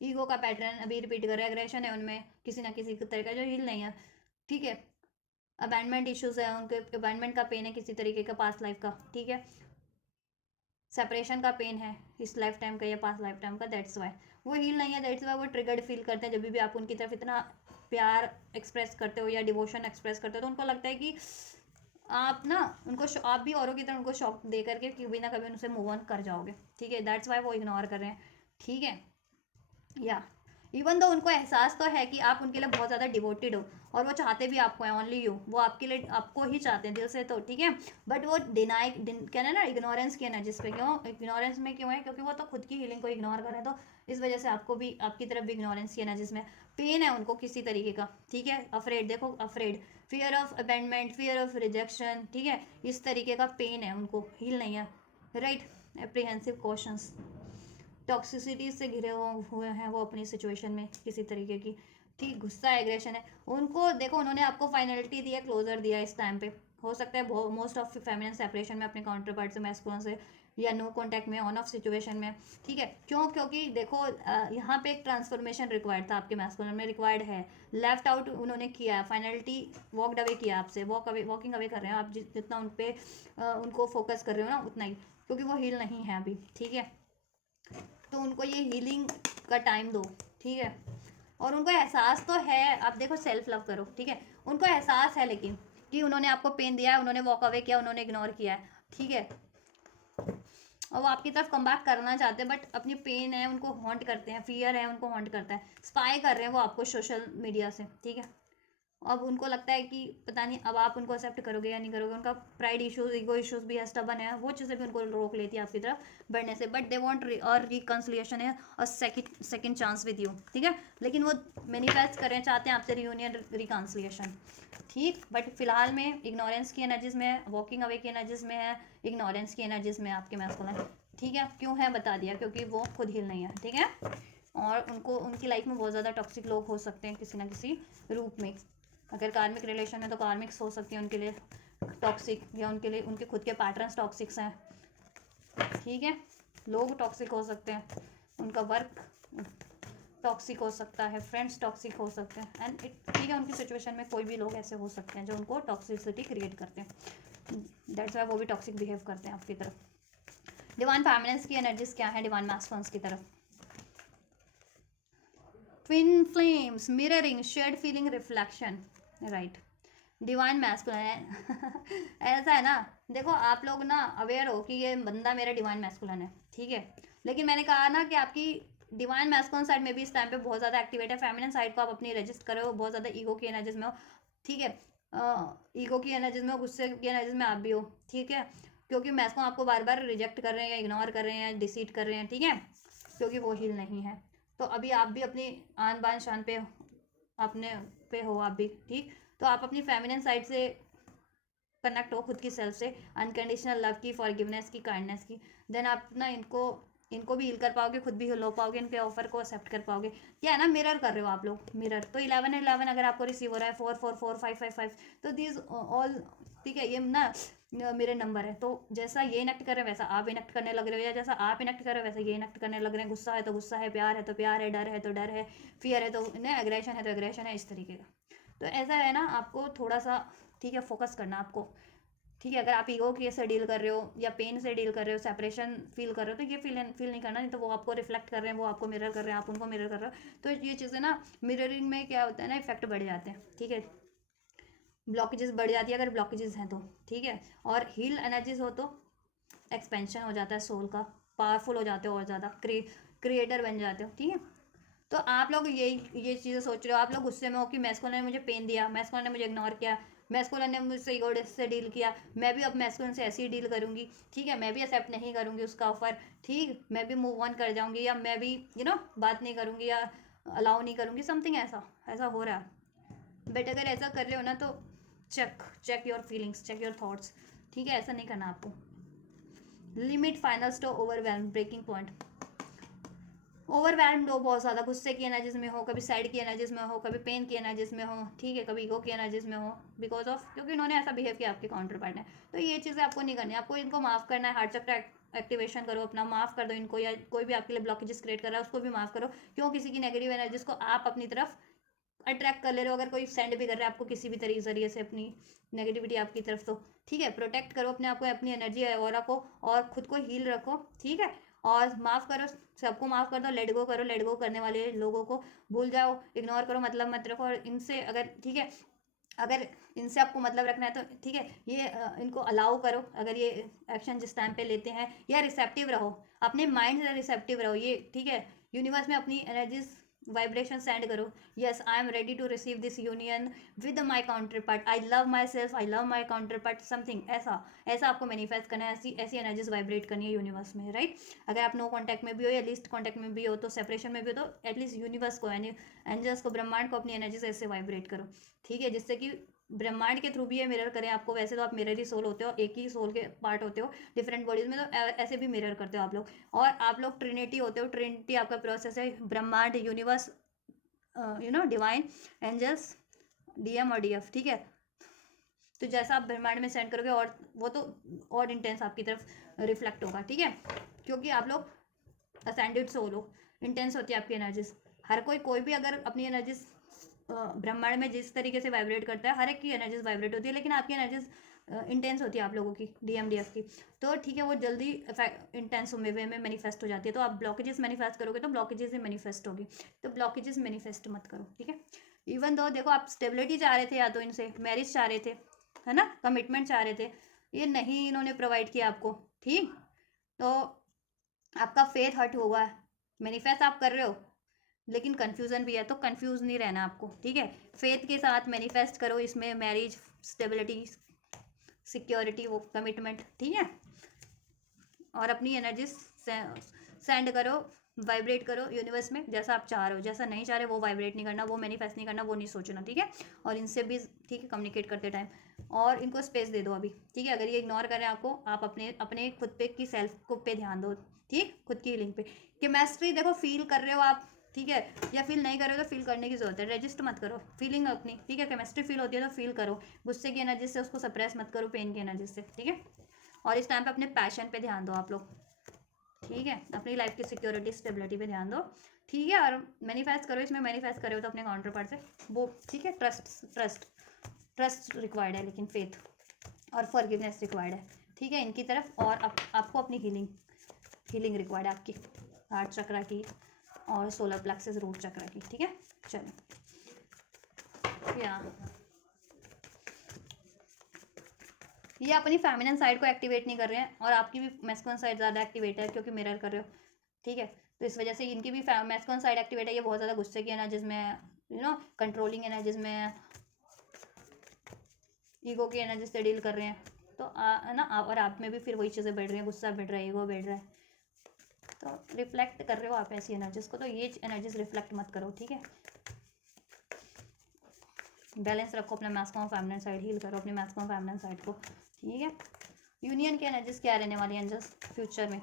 ईगो का पैटर्न अभी रिपीट कर रहे हैं, एग्रेशन है उनमें किसी ना किसी तरह का जो हील नहीं है, ठीक है। अबैंडमेंट इश्यूज है उनके, अबैंडमेंट का पेन है किसी तरीके का पास्ट लाइफ का, ठीक है। सेपरेशन का पेन है इस लाइफ टाइम का या पास्ट लाइफ टाइम का, दैट्स वाई वो हील नहीं है, दैट्स वाई वो ट्रिगर्ड फील करते हैं जब भी आप उनकी तरफ इतना प्यार एक्सप्रेस करते हो या डिवोशन एक्सप्रेस करते हो, तो उनको लगता है कि आप ना उनको, आप भी औरों की तरह उनको शॉक दे करके कभी ना कभी उनसे मूव ऑन कर जाओगे, ठीक है। दैट्स वाई वो इग्नोर कर रहे हैं, ठीक है। या इवन दो उनको एहसास तो है कि आप उनके लिए बहुत ज़्यादा डिवोटेड हो, और वो चाहते भी आपको हैं, ओनली यू, वो आपके लिए आपको ही चाहते हैं दिल से, तो ठीक है। बट वो कहना है ना, इग्नोरेंस की एनर्जीज पे, क्यों इग्नोरेंस में क्यों है, क्योंकि वो तो खुद की हीलिंग को इग्नोर कर रहे हैं, तो इस वजह से आपको भी, आपकी तरफ भी इग्नोरेंस की एनर्जीज में पेन है उनको किसी तरीके का, ठीक है। अफ्रेड, देखो afraid, fear of abandonment, fear of rejection, ठीक है, इस तरीके का पेन है उनको, हील नहीं है, राइट। एप्रीहेंसिव क्वेश्चंस, टॉक्सिसिटी से घिरे हुए हैं वो अपनी सिचुएशन में किसी तरीके की, ठीक। गुस्सा एग्रेशन है उनको, देखो उन्होंने आपको फाइनलिटी दिया, क्लोजर दिया इस टाइम पे, हो सकता है मोस्ट ऑफ फेमिनिन सेपरेशन में अपने काउंटर पार्ट से, मैस्कुलिन से, या नो कॉन्टैक्ट में, ऑन ऑफ सिचुएशन में, ठीक है। क्यों, क्योंकि देखो यहाँ पे एक ट्रांसफॉर्मेशन रिक्वायर्ड था, आपके मैस्कुलिन में रिक्वायर्ड है, लेफ्ट आउट उन्होंने किया, फाइनलिटी वॉकड अवे किया आपसे, वॉकिंग अवे कर रहे हैं आप, जितना उन पे उनको फोकस कर रहे हो ना उतना ही, क्योंकि वो हील नहीं है अभी, ठीक है। तो उनको ये हीलिंग का टाइम दो, ठीक है। और उनको एहसास तो है, आप देखो सेल्फ लव करो, ठीक है, उनको एहसास है लेकिन कि उन्होंने आपको पेन दिया है, उन्होंने वॉक अवे किया, उन्होंने इग्नोर किया है, ठीक है। और वो आपकी तरफ कम बैक करना चाहते हैं, बट अपनी पेन है उनको हॉन्ट करते हैं, फियर है उनको हॉन्ट करता है, स्पाई कर रहे हैं वो आपको सोशल मीडिया से, ठीक है। अब उनको लगता है कि पता नहीं अब आप उनको एक्सेप्ट करोगे या नहीं करोगे, उनका प्राइड इश्यूज, ईगो इश्यूज भी है, स्टबन है, वो चीज़ें भी उनको रोक लेती है आपकी तरफ बढ़ने से, बट दे वांट और रिकन्सिलिएशन है और सेकंड चांस विद यू, ठीक है। लेकिन वो मैनिफेस्ट करें, चाहते हैं आपसे रियूनियन, रिकन्सिलिएशन, ठीक। बट फिलहाल में इग्नोरेंस की एनर्जीज में है, वॉकिंग अवे की एनर्जीज में है, इग्नोरेंस की एनर्जीज में आपके मैस्कुलिन, ठीक है। क्यों है बता दिया, क्योंकि वो खुद हील नहीं है, ठीक है। और उनको उनकी लाइफ में बहुत ज़्यादा टॉक्सिक लोग हो सकते हैं किसी ना किसी रूप में, अगर कार्मिक रिलेशन में तो कार्मिक्स हो सकती है उनके लिए टॉक्सिक, या उनके लिए उनके खुद के पैटर्न्स टॉक्सिक्स हैं, ठीक है। लोग टॉक्सिक हो सकते हैं, उनका वर्क टॉक्सिक हो सकता है, फ्रेंड्स टॉक्सिक हो सकते हैं, एंड ठीक है, उनकी सिचुएशन में कोई भी लोग ऐसे हो सकते हैं जो उनको टॉक्सिसिटी क्रिएट करते हैं, दैट्स वाई वो भी टॉक्सिक बिहेव करते हैं आपकी तरफ। डिवाइन फेमिनिन्स की एनर्जीज क्या है डिवाइन मैस्कुलिन्स की तरफ? Twin flames, mirroring, shared feeling, reflection, right. Divine masculine है ऐसा है ना, देखो आप लोग ना अवेयर हो कि ये बंदा मेरा डिवाइन मैस्कुलिन है, ठीक है। लेकिन मैंने कहा ना कि आपकी डिवाइन मैस्कुलिन साइड में भी इस टाइम पे बहुत ज़्यादा एक्टिवेट है, फेमिनिन साइड को आप अपनी रजिस्ट करे हो, बहुत ज़्यादा ईगो की एनर्जीज में हो, ठीक है। ईगो की एनर्जीज में हो, गुस्से की एनर्जीज में आप भी हो, ठीक है। क्योंकि मैस्कुलिन आपको बार बार रिजेक्ट कर रहे हैं या इग्नोर कर रहे हैं, डिसीट कर रहे हैं, ठीक है, क्योंकि वो हील नहीं है। तो अभी आप भी अपनी आन बान शान पे अपने पे हो आप भी, ठीक। तो आप अपनी फेमिनिन साइड से कनेक्ट हो, खुद की सेल्फ से, अनकंडीशनल लव की, फॉरगिवनेस की, काइंडनेस की, देन आप ना इनको भी हील कर पाओगे, खुद भी हील हो पाओगे, इनके ऑफर को एक्सेप्ट कर पाओगे। क्या है ना, मिरर कर रहे हो आप लोग, मिरर तो 11-11 अगर आपको रिसीव हो रहा है, 4-4-4, 5-5-5, तो दीज ऑल, ठीक है, ये ना मेरे नंबर है, तो जैसा ये इनेक्ट कर रहे हैं वैसा आप इनेक्ट करने लग रहे हो, या जैसा आप इनेक्ट कर रहे हो वैसा ये इनेक्ट करने लग रहे हैं। गुस्सा है तो गुस्सा है, प्यार है तो प्यार है, डर है तो डर है, फियर है तो एग्रेशन है तो एग्रेशन है, इस तरीके का। तो ऐसा है ना, आपको थोड़ा सा, ठीक है, फोकस करना आपको, ठीक है। अगर आप ईगो के से डील कर रहे हो या पेन से डील कर रहे हो, सेपरेशन फील कर रहे हो, तो ये फील नहीं करना, नहीं तो वो आपको रिफ्लेक्ट कर रहे हैं, वो आपको मिरर कर रहे हैं, आप उनको मिरर कर रहे हो, तो ये चीज़ें ना मिररिंग में क्या होता है ना, इफेक्ट बढ़ जाते हैं, ठीक है। ब्लॉकेजेस बढ़ जाती है अगर ब्लॉकेजेस हैं तो, ठीक है। और हील एनर्जीज हो तो एक्सपेंशन हो जाता है सोल का, पावरफुल हो जाते हो और ज़्यादा क्रिएटर बन जाते हो, ठीक है। तो आप लोग ये चीज़ें सोच रहे हो, आप लोग गुस्से में हो कि मैस्कुलिन ने मुझे पेन दिया, मैस्कुलिन ने मुझे इग्नोर किया, मैस्कुलिन ने मुझसे ईगो से डील किया, मैं भी अब मैस्कुलिन से ऐसे ही डील करूँगी, ठीक है, मैं भी एक्सेप्ट नहीं करूँगी उसका ऑफर, ठीक, मैं भी मूव ऑन कर जाऊँगी, या मैं भी बात नहीं करूँगी या अलाउ नहीं करूँगी, समथिंग ऐसा ऐसा हो रहा है। बट अगर ऐसा कर रहे हो ना तो check your feelings, check your thoughts, ठीक है, ऐसा नहीं करना आपको। Limit final straw overwhelm breaking point. Overwhelmed हो, बहुत ज़्यादा गुस्से की एनर्जीज में हो, कभी सैड की एनर्जीज में हो, कभी पेन की एनर्जीज में हो, ठीक है, कभी ईगो की एनर्जीज में हो, बिकॉज ऑफ क्योंकि उन्होंने ऐसा बिहेव किया आपके काउंटर पार्ट ने। तो ये चीज़ें आपको नहीं करनी है, आपको इनको माफ़ करना है, हार्ट चक्र एक्टिवेशन करो अपना, माफ़ कर दो इनको, या कोई भी आपके लिए ब्लॉकेजेस क्रिएट कर रहा है उसको भी माफ़ करो। क्यों किसी की नेगेटिव एनर्जीज को आप अपनी तरफ अट्रैक्ट कर ले रहे हो, अगर कोई सेंड भी कर रहा है आपको किसी भी तरीके जरिए से अपनी नेगेटिविटी आपकी तरफ, तो ठीक है, प्रोटेक्ट करो अपने आप को, अपनी एनर्जी ऑरा को, और खुद को हील रखो, ठीक है, और माफ़ करो, सबको माफ़ कर दो, लेट गो करो, लेट गो करने वाले लोगों को भूल जाओ, इग्नोर करो, मतलब मत रखो। और इनसे अगर ठीक है, अगर इनसे आपको मतलब रखना है तो ठीक है, ये इनको अलाउ करो, अगर ये एक्शन जिस टाइम पे लेते हैं, या रिसेप्टिव रहो, अपने माइंड से रिसेप्टिव रहो, ये ठीक है, यूनिवर्स में अपनी एनर्जीज वाइब्रेशन सेंड करो। Yes, I am ready to receive this union with my counterpart, I love myself, I love my counterpart, something ऐसा ऐसा आपको मैनिफेस्ट करना है, ऐसी ऐसी एनर्जीज वाइब्रेट करनी है यूनिवर्स में, राइट। अगर आप नो कॉन्टैक्ट में भी हो या लीस्ट कॉन्टैक्ट में भी हो, तो सेपरेशन में भी हो, तो एटलीस्ट यूनिवर्स को, यानी एंजल्स को, ब्रह्मांड को अपनी एनर्जी से ऐसे वाइब्रेट करो, ठीक है, जिससे कि ब्रह्मांड के थ्रू भी ये मिरर करें आपको। वैसे तो आप मिरर ही सोल होते हो, एक ही सोल के पार्ट होते हो डिफरेंट बॉडीज में, तो ऐसे भी मिरर करते हो आप लोग, और आप लोग ट्रिनिटी होते हो। ट्रिनिटी आपका प्रोसेस है, ब्रह्मांड, यूनिवर्स, डिवाइन, एंजल्स, डीएम और डीएफ, ठीक है। तो जैसा आप ब्रह्मांड में सेंड करोगे, और वो तो और इंटेंस आपकी तरफ रिफ्लेक्ट होगा, ठीक है, क्योंकि आप लोग असेंडेड सोल हो, इंटेंस होती है आपकी एनर्जीज। हर कोई भी अगर अपनी एनर्जीज ब्रह्मांड में जिस तरीके से वाइब्रेट करता है, हर एक की एनर्जीज वाइब्रेट होती है, लेकिन आपकी एनर्जीज इंटेंस होती है आप लोगों की, डीएमडीएफ की, तो ठीक है, वो जल्दी इंटेंस वे में मैनिफेस्ट हो जाती है। तो आप ब्लॉकेजेस मैनिफेस्ट करोगे तो ब्लॉकेजेस ही मैनिफेस्ट होगी, तो ब्लॉकेजेस मैनिफेस्ट मत करो, ठीक है। इवन दो देखो, आप स्टेबिलिटी चाह रहे थे, या तो इनसे मैरिज चाह रहे थे, है ना, कमिटमेंट चाह रहे थे, ये नहीं इन्होंने प्रोवाइड किया आपको, ठीक, तो आपका फेथ हर्ट होगा। मैनिफेस्ट आप कर रहे हो, लेकिन कंफ्यूजन भी है, तो कंफ्यूज नहीं रहना आपको, ठीक है, फेथ के साथ मैनिफेस्ट करो, इसमें मैरिज, स्टेबिलिटी, सिक्योरिटी, वो कमिटमेंट, ठीक है, और अपनी एनर्जी सेंड करो, वाइब्रेट करो यूनिवर्स में, जैसा आप चाह रहे हो। जैसा नहीं चाह रहे वो वाइब्रेट नहीं करना, वो मैनिफेस्ट नहीं करना, वो नहीं सोचना, ठीक है। और इनसे भी ठीक है कम्युनिकेट करते टाइम, और इनको स्पेस दे दो अभी, ठीक है। अगर ये इग्नोर कर रहे हैं आपको, आप अपने अपने खुद पे की सेल्फ को पे ध्यान दो, ठीक, खुद की हीलिंग पे। केमिस्ट्री देखो फील कर रहे हो आप, ठीक है, या फील नहीं कर रहे हो तो फील करने की जरूरत है, रजिस्ट मत करो फीलिंग अपनी, ठीक है। केमिस्ट्री फील होती है तो फील करो, गुस्से की एनर्जी से उसको सप्रेस मत करो, पेन की एनर्जी से, ठीक है। और इस टाइम पे अपने पैशन पे ध्यान दो आप लोग, ठीक है, अपनी लाइफ की सिक्योरिटी, स्टेबिलिटी पे ध्यान दो, ठीक है। और मैनिफेस्ट करो, इसमें मैनिफेस्ट करो तो अपने काउंटर पार्ट से वो, ठीक है। ट्रस्ट रिक्वायर्ड है, लेकिन फेथ और फॉरगिवनेस रिक्वायर्ड है, ठीक है, इनकी तरफ। और आपको अपनी हीलिंग रिक्वायर्ड है, आपकी हार्ट चक्रा की और सोलर प्लेक्सस रूट चक्रा की, ठीक है। चलो, या ये अपनी फेमिनिन साइड को एक्टिवेट नहीं कर रहे हैं, और आपकी भी मैस्कुलिन साइड ज़्यादा एक्टिवेट है क्योंकि मिरर कर रहे हो, ठीक है। तो इस वजह से इनकी भी मैस्कुलिन साइड एक्टिवेट है, ये बहुत ज़्यादा गुस्से की एनर्जीज में, कंट्रोलिंग एनर्जीज में, ईगो की एनर्जी से डील कर रहे हैं, तो है ना। और आप में भी फिर वही चीज़ें बढ़ रही हैं, गुस्सा बढ़ रहा है, ईगो बढ़ रहा है, तो रिफ्लेक्ट कर रहे हो आप ऐसी एनर्जीज को, तो ये एनर्जीज रिफ्लेक्ट मत करो, ठीक है। बैलेंस रखो अपना मैस्कुलिन फेमिनिन साइड, हील करो अपनी मैस्कुलिन फेमिनिन साइड को, ठीक है। यूनियन की एनर्जीज क्या रहने वाली है एंजल्स फ्यूचर में,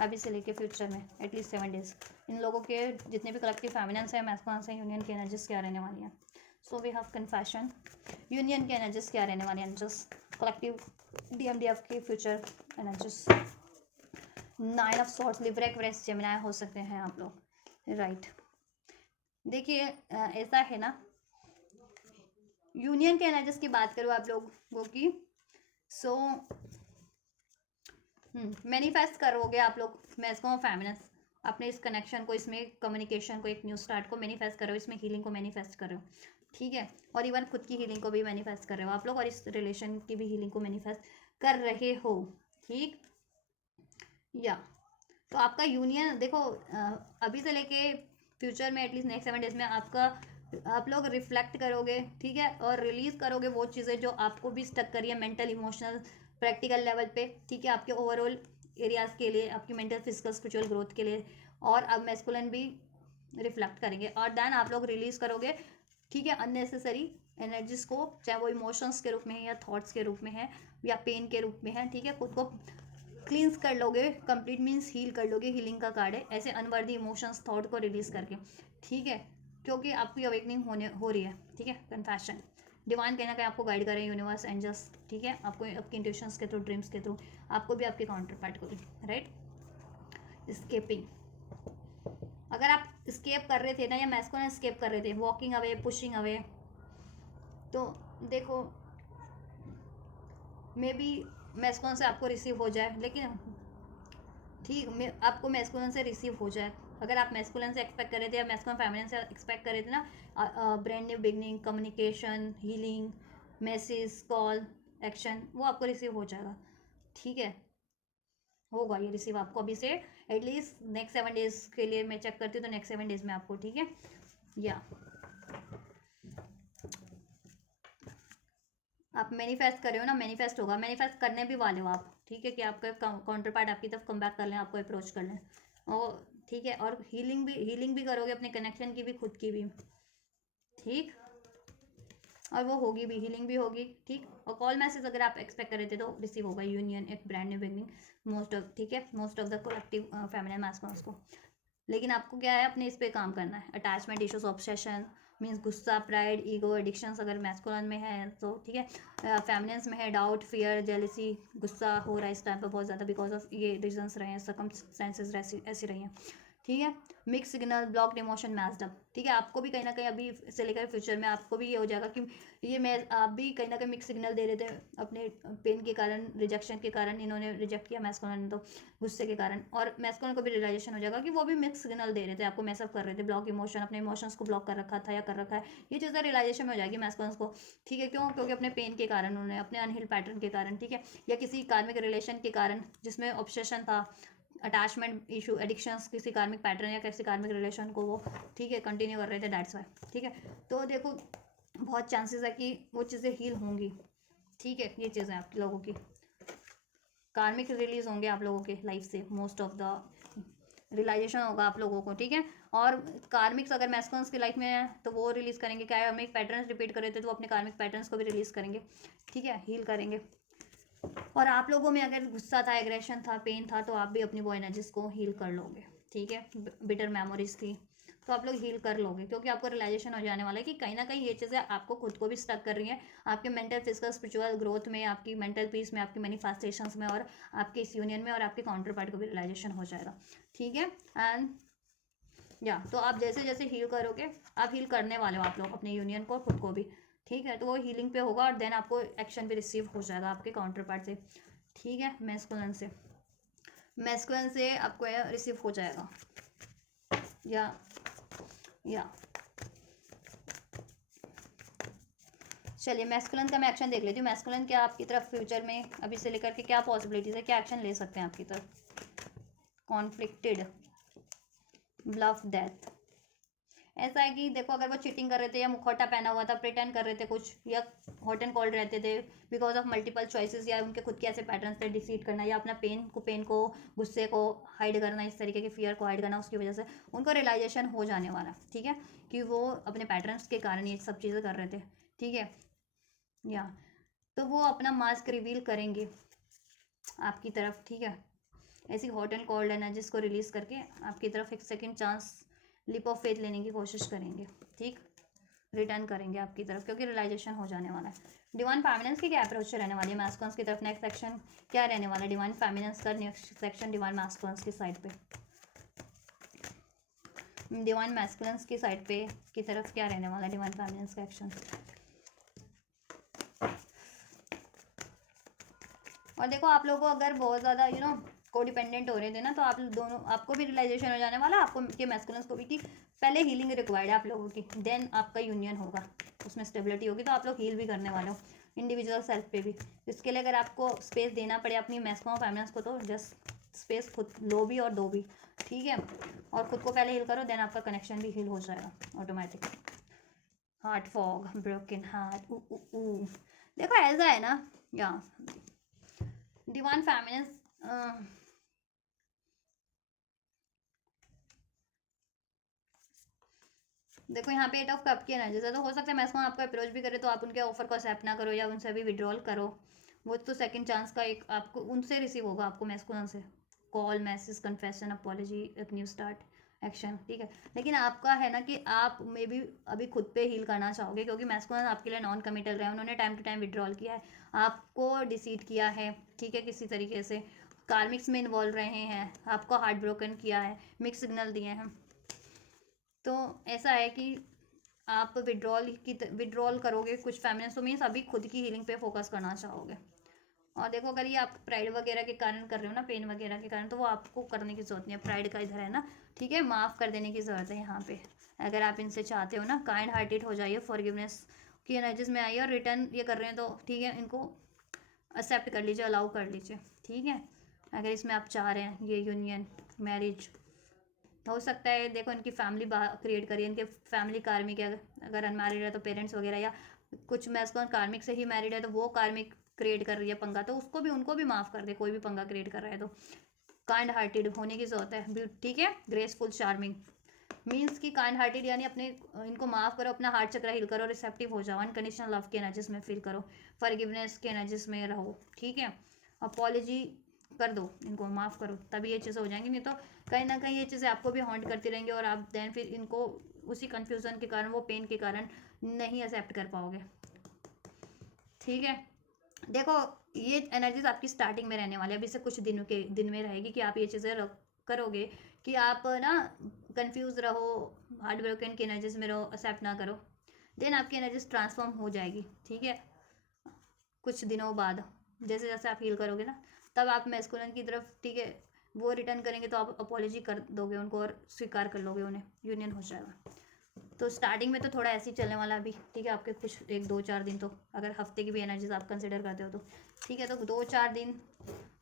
अभी से लेके फ्यूचर में एटलीस्ट 7 डेज, इन लोगों के जितने भी कलेक्टिव फेमिनिन्स हैं, मैस्कुलिन्स हैं, यूनियन की एनर्जीज क्या रहने वाली हैं। So we have confession, union की एनर्जीज क्या रहने वाली है एंजल्स, कलेक्टिव डीएमडीएफ की future energies. 9 of swords, Libra Aquarius Gemini हो सकते हैं आप लोग, राइट। देखिए ऐसा है ना, यूनियन के एनर्जीज की बात करूँ आप लोगों की, सो मैनिफेस्ट करोगे आप लोग मैस्कुलिन फेमिनिन, अपने इस कनेक्शन को, इसमें कम्युनिकेशन को, एक न्यू स्टार्ट को मैनिफेस्ट करो, इसमें हीलिंग को मैनिफेस्ट करो, ठीक है। और इवन खुद की हीलिंग को भी मैनिफेस्ट कर रहे हो आप लोग, और इस रिलेशन की भी हीलिंग को मैनिफेस्ट कर रहे हो, ठीक। या तो आपका यूनियन देखो अभी से लेके फ्यूचर में एटलीस्ट नेक्स्ट 7 डेज में आप लोग रिफ्लेक्ट करोगे, ठीक है, और रिलीज करोगे वो चीज़ें जो आपको भी स्टक करी है मेंटल इमोशनल प्रैक्टिकल लेवल पे, ठीक है, आपके ओवरऑल एरियाज के लिए, आपकी मेंटल फिजिकल स्पिरिचुअल ग्रोथ के लिए, और अब मैस्कुलिन भी रिफ्लेक्ट करेंगे और देन आप लोग रिलीज करोगे, ठीक है, अननेसेसरी एनर्जीज को, चाहे वो इमोशंस के रूप में है या थॉट्स के रूप में है या पेन के रूप में है, ठीक है, खुद को क्लींस कर लोगे, कंप्लीट मीन्स हील कर लोगे, हीलिंग का कार्ड है, ऐसे अनवर्दी इमोशंस थॉट को रिलीज करके, ठीक है, क्योंकि आपकी अवेकनिंग हो रही है, ठीक है, कन्फेशन, डिवाइन कहीं ना कहीं आपको गाइड कर रहे हैं, यूनिवर्स एंजल्स, ठीक है, आपको आपकी इंट्यूशंस के थ्रू, ड्रीम्स के थ्रू, आपको भी आपके काउंटर पार्ट को भी, राइट, स्केपिंग, अगर आप स्केप कर रहे थे ना या मैस्कुलिन स्केप कर रहे थे, वॉकिंग अवे, पुशिंग अवे, तो देखो मे बी मैस्कुलिन से आपको रिसीव हो जाए, लेकिन ठीक आपको मैस्कुलिन से रिसीव हो जाए, अगर आप मैस्कुलिन से एक्सपेक्ट कर रहे थे या मैस्कुलिन फेमिनिन से एक्सपेक्ट कर रहे थे ना, brand new beginning, communication, healing, message, call, action, वो आपको रिसीव हो जाएगा, ठीक है, होगा ये रिसीव आपको अभी से, एटलीस्ट नेक्स्ट 7 डेज के लिए मैं चेक करती हूँ, तो नेक्स्ट 7 डेज में आपको, ठीक है, या आप मैनिफेस्ट कर रहे हो ना, मैनिफेस्ट होगा, मैनिफेस्ट करने भी वाले हो आप, ठीक है, कि आपका काउंटर पार्ट आपकी तरफ कम बैक कर लें, आपको अप्रोच कर लें, और ठीक है, और हीलिंग भी करोगे अपने कनेक्शन की भी, खुद की भी, ठीक, और वो होगी भी, हीलिंग भी होगी, ठीक, और कॉल मैसेज अगर आप एक्सपेक्ट कर रहे थे तो रिसीव होगा, यूनियन, एक brand new beginning, most of, ठीक है, most of the collective feminine masculine को, लेकिन आपको क्या है, अपने इस पे काम करना है, अटैचमेंट इश्यूज, ऑब्सेशन मीन्स गुस्सा, प्राइड, ईगो, एडिक्शंस अगर मैस्कुलिन में है तो, ठीक है, फेमिनिन्स में है डाउट, फियर, जेलिसी, गुस्सा हो रहा है इस टाइम पर बहुत ज़्यादा बिकॉज ऑफ ये रीजंस रहे हैं, सर्कमस्टेंसेस ऐसी रही हैं, ठीक है, mix signal, blocked emotion, messed up, ठीक है, आपको भी कहीं ना कहीं अभी से लेकर फ्यूचर में आपको भी ये हो जाएगा कि ये मैं आप भी कहीं ना कहीं मिक्स सिग्नल दे रहे थे अपने पेन के कारण, रिजेक्शन के कारण, इन्होंने रिजेक्ट किया मैस्कुलिन तो गुस्से के कारण, और मैस्कुलिन को भी रियलाइजेशन हो जाएगा कि वो भी मिक्स सिग्नल दे रहे थे आपको, मैसअप कर रहे थे, ब्लॉक इमोशन, अपने इमोशंस को ब्लॉक कर रखा था या कर रखा है, ये चीज़ें रियलाइजेशन में हो जाएगी मैस्कुलिन को, ठीक है, क्यों, क्योंकि अपने पेन के कारण उन्होंने, अपने अनहिल पैटर्न के कारण, ठीक है, या किसी कार्मिक रिलेशन के कारण जिसमें ऑब्सेशन था, अटैचमेंट इशू, एडिक्शंस, किसी कार्मिक पैटर्न या किसी कार्मिक रिलेशन को वो, ठीक है, कंटिन्यू कर रहे थे, दैट्स वाई, ठीक है, तो देखो बहुत चांसेस है कि वो चीज़ें हील होंगी, ठीक है, ये चीज़ें आप लोगों की कार्मिक रिलीज होंगे आप लोगों के लाइफ से, मोस्ट ऑफ द रियलाइजेशन होगा आप लोगों को, ठीक है, और कार्मिक्स अगर मैस्कुलिन्स की लाइफ में है तो वो रिलीज करेंगे, क्या है, हमें पैटर्न्स रिपीट कर रहे थे तो वो अपने कार्मिक पैटर्न्स को भी रिलीज करेंगे, ठीक है, हील करेंगे, और आप लोगों में अगर गुस्सा था, एग्रेशन था, पेन था, तो आप भी अपनी वो एनर्जीज को हील कर लोगे, ठीक है, बिटर मेमोरीज थी तो आप लोग हील कर लोगे, क्योंकि आपको रियलाइजेशन हो जाने वाला है कि कहीं ना कहीं ये चीज़ें आपको खुद को भी स्टक कर रही हैं, आपके मेंटल फिजिकल स्पिरिचुअल ग्रोथ में, आपकी मेंटल पीस में, आपकी मैनिफेस्टेशंस में, और आपके इस यूनियन में, और आपके काउंटर पार्ट को भी रियलाइजेशन हो जाएगा, ठीक है, एंड या तो आप जैसे जैसे हील करोगे, आप हील करने वाले हो आप लोग अपने यूनियन को, खुद को भी, ठीक है, तो वो हीलिंग पे होगा, और देन आपको एक्शन भी रिसीव हो जाएगा आपके काउंटर पार्ट से, ठीक है, मैस्कुलिन से आपको रिसीव हो जाएगा, या चलिए मैस्कुलिन का मैं एक्शन देख लेती हूँ, मैस्कुलिन क्या आपकी तरफ फ्यूचर में अभी से लेकर के क्या पॉसिबिलिटीज़ है, क्या एक्शन ले सकते हैं आपकी तरफ, कॉन्फ्लिक्टेड, ब्लफ, डेथ, ऐसा है कि देखो अगर वो चीटिंग कर रहे थे या मुखौटा पहना हुआ था, प्रिटेंड कर रहे थे कुछ, या हॉट एंड कोल्ड रहते थे बिकॉज ऑफ मल्टीपल चॉइसेस, या उनके खुद के ऐसे पैटर्न्स थे, डिसीट करना या अपना पेन को गुस्से को हाइड करना, इस तरीके के फियर को हाइड करना, उसकी वजह से उनको रियलाइजेशन हो जाने वाला, ठीक है, कि वो अपने पैटर्न्स के कारण ये सब चीज़ें कर रहे थे, ठीक है, या तो वो अपना मास्क रिवील करेंगे आपकी तरफ, ठीक है, ऐसी हॉट एंड कोल्ड एनर्जीज को रिलीज करके आपकी तरफ एक second chance, lip of faith लेने की कोशिश करेंगे, ठीक, रिटर्न करेंगे आपकी तरफ, क्योंकि रियलाइजेशन हो जाने वाला है, डिवाइन फेमिनिन्स की क्या अप्रोच रहने वाली है मैस्कुलिन्स की तरफ, नेक्स्ट सेक्शन क्या रहने वाला है डिवाइन फेमिनिन्स का, नेक्स्ट सेक्शन डिवाइन मैस्कुलिन्स की साइड पे, डिवाइन मैस्कुलिन्स की साइड पे की तरफ क्या रहने वाला है डिवाइन फेमिनिन्स का एक्शन, और देखो आप लोगों को अगर बहुत ज़्यादा कोडिपेंडेंट हो रहे थे ना, तो आप दोनों, आपको भी रियलाइजेशन हो जाने वाला, आपको के मैस्कुलिन्स को भी, कि पहले हीलिंग रिक्वायर्ड है आप लोगों की, देन आपका यूनियन होगा, उसमें स्टेबिलिटी होगी, तो आप लोग हील भी करने वाले हो इंडिविजुअल सेल्फ पे भी, इसके लिए अगर आपको स्पेस देना पड़े अपनी मैस्कुलिन फेमिनिन्स को, तो जस्ट स्पेस खुद लो भी और दो भी, ठीक है। और खुद को पहले हील करो, देन आपका कनेक्शन भी हील हो जाएगा automatic. Heart fog, broken heart, देखो ऐसा है ना, या डिवाइन फेमिनिन, देखो यहाँ पे 8 ऑफ कप की एनर्जी है, तो हो सकता है मैस्कुलिन आपको अप्रोच भी करे तो आप उनके ऑफर को एक्सेप्ट ना करो या उनसे भी विड्रॉल करो। वो तो सेकंड चांस का एक आपको उनसे रिसीव होगा, आपको मैस्कुलिन से कॉल, मैसेज, कन्फेशन, अपॉलॉजी, एक न्यू स्टार्ट, एक्शन, ठीक है। लेकिन आपका है ना कि आप मे बी अभी खुद पे हील करना चाहोगे, क्योंकि मैस्कुलिन आपके लिए नॉन कमिटल रहे, उन्होंने टाइम टू टाइम विड्रॉल किया है, आपको डिसीट किया है, ठीक है, किसी तरीके से कार्मिक्स में इन्वॉल्व रहे हैं, आपको हार्ट ब्रोकन किया है, मिक्स सिग्नल दिए हैं। तो ऐसा है कि आप विड्रॉल करोगे कुछ फेमिनिन, तो मीन्स अभी खुद की हीलिंग पे फोकस करना चाहोगे। और देखो अगर ये आप प्राइड वगैरह के कारण कर रहे हो ना, पेन वगैरह के कारण, तो वो आपको करने की जरूरत नहीं है, प्राइड का इधर है ना, ठीक है, माफ़ कर देने की ज़रूरत है यहाँ पे। अगर आप इनसे चाहते हो ना, काइंड हार्टेड हो जाइए, फॉरगिवनेस की एनर्जीज में आइए, और रिटर्न ये कर रहे हैं तो ठीक है, इनको एक्सेप्ट कर लीजिए, अलाउ कर लीजिए, ठीक है। अगर इसमें आप चाह रहे हैं ये यूनियन, मैरिज हो सकता है, देखो इनकी फैमिली क्रिएट करिए, इनके फैमिली कार्मिक है, अगर अनमैरिड है तो पेरेंट्स वगैरह, या कुछ मैं इसको कार्मिक से ही मैरिड है तो वो कार्मिक क्रिएट कर रही है पंगा, तो उसको भी उनको भी माफ़ कर दे, कोई भी पंगा क्रिएट कर रहा है तो। काइंड हार्टेड होने की जरूरत है, ठीक है। ग्रेसफुल चार्मिंग मीन्स की काइंड हार्टेड यानी अपने इनको माफ़ करो, अपना हार्ट चक्र हील करो, रिसेप्टिव हो जाओ, अनकंडीशनल लव की एनर्जीज में फील करो, फॉरगिवनेस की एनर्जीज में रहो, ठीक है। अपॉलॉजी कर दो, इनको माफ़ करो, तभी ये चीज़ें हो जाएंगी, नहीं तो कहीं ना कहीं ये चीज़ें आपको भी हॉन्ट करती रहेंगी, और आप देन फिर इनको उसी कन्फ्यूज़न के कारण, वो पेन के कारण नहीं एक्सेप्ट कर पाओगे, ठीक है। देखो ये एनर्जीज आपकी स्टार्टिंग में रहने वाली है, अभी से कुछ दिन में रहेगी कि आप ये चीज़ें करोगे कि आप ना कंफ्यूज रहो, हार्ट ब्रोकन की एनर्जीज में रहो, एक्सेप्ट ना करो, देन आपकी एनर्जीज ट्रांसफॉर्म हो जाएगी, ठीक है। कुछ दिनों बाद जैसे जैसे आप हील करोगे ना, तब आप मैस्कुलिन की तरफ, ठीक है, वो रिटर्न करेंगे तो आप अपॉलॉजी कर दोगे उनको और स्वीकार कर लोगे उन्हें, यूनियन हो जाएगा। तो स्टार्टिंग में तो थोड़ा ऐसे ही चलने वाला अभी, ठीक है, आपके कुछ 1-2-4 दिन, तो अगर हफ्ते की भी एनर्जीज आप कंसिडर करते हो तो ठीक है, तो 2-4 दिन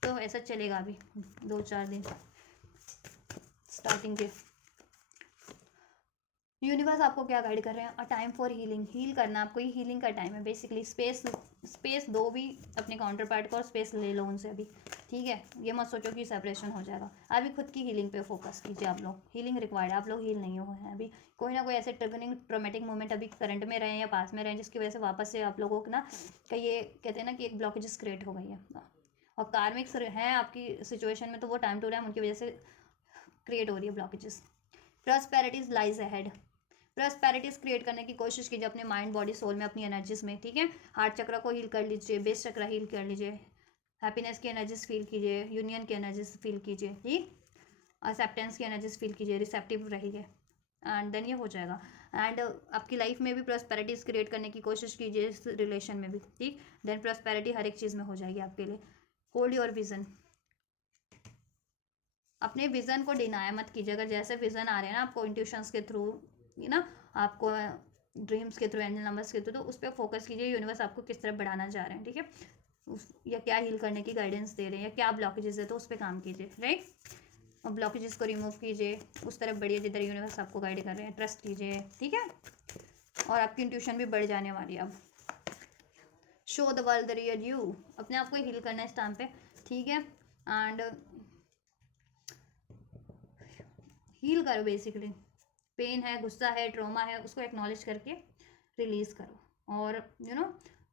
तो ऐसा चलेगा अभी, 2-4 दिन स्टार्टिंग के। यूनिवर्स आपको क्या गाइड कर रहे हैं, a time for healing, heal करना आपको, ही हीलिंग का टाइम है बेसिकली। स्पेस दो भी अपने काउंटर पार्ट को, और स्पेस ले लो उनसे अभी, ठीक है। ये मत सोचो कि सेपरेशन हो जाएगा, अभी खुद की हीलिंग पे फोकस कीजिए आप लोग, हीलिंग रिक्वायर्ड है, आप लोग हील नहीं हुए हैं अभी, कोई ना कोई ऐसे ट्रिगरिंग ट्रोमेटिक मोमेंट अभी करंट में रहे या पास में रहे, जिसकी वजह से वापस से आप लोगों को ना कि ये कहते हैं ना कि एक ब्लॉकेजेस क्रिएट हो गई है, और कार्मिक्स हैं आपकी सिचुएशन में, तो वो टाइम टू टाइम उनकी वजह से क्रिएट हो रही है blockages. Prosperities lies ahead, prosperities create करने की कोशिश कीजिए अपने माइंड, बॉडी, सोल में, अपनी एनर्जीज में, ठीक है। हार्ट चक्र को हील कर लीजिए, बेस चक्र हील कर लीजिए, हैप्पीनेस की एनर्जीज फील कीजिए, यूनियन की एनर्जीज फील कीजिए, ठीक, एक्सेप्टेंस की एनर्जीज फील कीजिए, रिसेप्टिव रहिए, एंड देन ये हो जाएगा। एंड आपकी लाइफ में भी प्रॉस्पेरिटीज क्रिएट करने की कोशिश कीजिए, इस रिलेशन में भी, ठीक, देन प्रॉस्पेरिटी हर एक चीज़ में हो जाएगी आपके लिए। होल्ड योर विजन, अपने विजन को डिनाय मत कीजिए, अगर जैसे विजन आ रहे हैं ना आपको इंट्यूशंस के थ्रू, ये ना आपको ड्रीम्स के थ्रू, एंजल नंबर्स के थ्रू, तो उस पर फोकस कीजिए, यूनिवर्स आपको किस तरफ बढ़ाना चाह रहे हैं, ठीक है, या क्या हील करने की गाइडेंस दे रहे हैं, या क्या ब्लॉकेजेस है, तो उस पर काम कीजिए, राइट, और ब्लॉकेजेस को रिमूव कीजिए, उस तरफ बढ़िए जिधर यूनिवर्स आपको गाइड कर रहे हैं, ट्रस्ट कीजिए, ठीक है। और आपकी इंट्यूशन भी बढ़ जाने वाली है अब। Show the world the real you, अपने आप को हील करना है इस टाइम पे, ठीक है, एंड हील करो बेसिकली। पेन है, गुस्सा है, ट्रॉमा है, उसको एक्नॉलेज करके रिलीज करो, और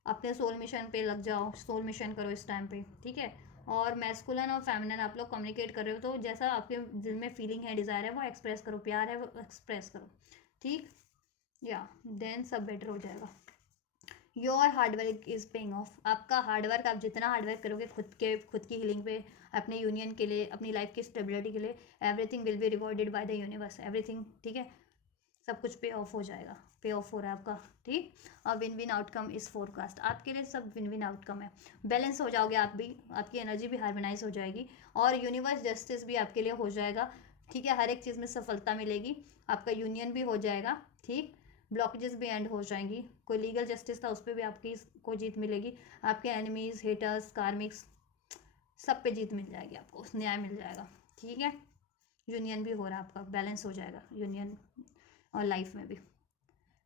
अपने सोल मिशन पे लग जाओ, सोल मिशन करो इस टाइम पे, ठीक है। और मैस्कुलिन और फेमिनिन आप लोग कम्युनिकेट कर रहे हो, तो जैसा आपके दिल में फीलिंग है, डिज़ायर है, वो एक्सप्रेस करो, प्यार है वो एक्सप्रेस करो, ठीक, या देन सब बेटर हो जाएगा। Your hard work is paying off, आपका हार्डवर्क, आप जितना हार्डवर्क करोगे खुद की हीलिंग पे, अपने यूनियन के लिए, अपनी लाइफ की स्टेबिलिटी के लिए, everything will be rewarded by the universe, everything, ठीक है, सब कुछ पे ऑफ हो जाएगा, पे ऑफ हो रहा है आपका, ठीक। और win win outcome is forecast, आपके लिए सब विन विन आउटकम है, बैलेंस हो जाओगे आप भी, आपकी एनर्जी भी हार्मोनाइज हो जाएगी, और यूनिवर्स जस्टिस भी आपके लिए हो जाएगा, ठीक है, हर एक चीज़ में सफलता मिलेगी, आपका यूनियन भी हो जाएगा, ठीक, ब्लॉकेजेस भी एंड हो जाएंगी, कोई लीगल जस्टिस था उस पर भी आपकी को जीत मिलेगी, आपके एनिमीज, हेटर्स, कार्मिक्स सब पे जीत मिल जाएगी आपको, न्याय मिल जाएगा, ठीक है। यूनियन भी हो रहा है आपका, बैलेंस हो जाएगा यूनियन और लाइफ में भी।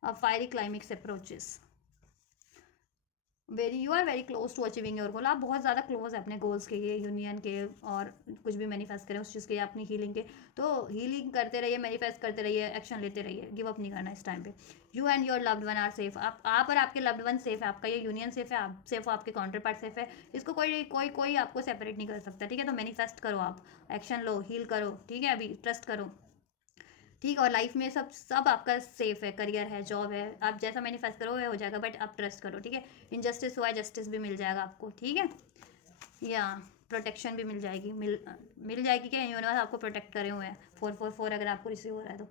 अब fiery climax approaches, you are very close to achieving your goal. आप बहुत ज़्यादा क्लोज है अपने गोल्स के, ये यूनियन के, और कुछ भी मैनिफेस्ट करें उस चीज़ के, अपनी हीलिंग के, तो हीलिंग करते रहिए, मैनिफेस्ट करते रहिए, एक्शन लेते रहिए, गिव अप नहीं करना इस टाइम पे। You and your loved one are safe, आप और आपके लव्ड वन सेफ है, आपका ये यूनियन सेफ है, आप सेफ हो, आपके काउंटर पार्ट सेफ है, इसको कोई कोई कोई आपको सेपरेट नहीं कर सकता, ठीक है। तो मैनिफेस्ट करो, आप एक्शन लो, हील करो, ठीक है, अभी ट्रस्ट करो, ठीक। और लाइफ में सब सब आपका सेफ है, करियर है, जॉब है, आप जैसा मैनिफेस्ट करो वो हो जाएगा, बट आप ट्रस्ट करो, ठीक है। इनजस्टिस हुआ है, जस्टिस भी मिल जाएगा आपको, ठीक है। या प्रोटेक्शन भी मिल जाएगी, मिल जाएगी क्या, यूनिवर्स आपको प्रोटेक्ट करे हुए हैं, 444 अगर आपको रिसीव हो रहा है तो।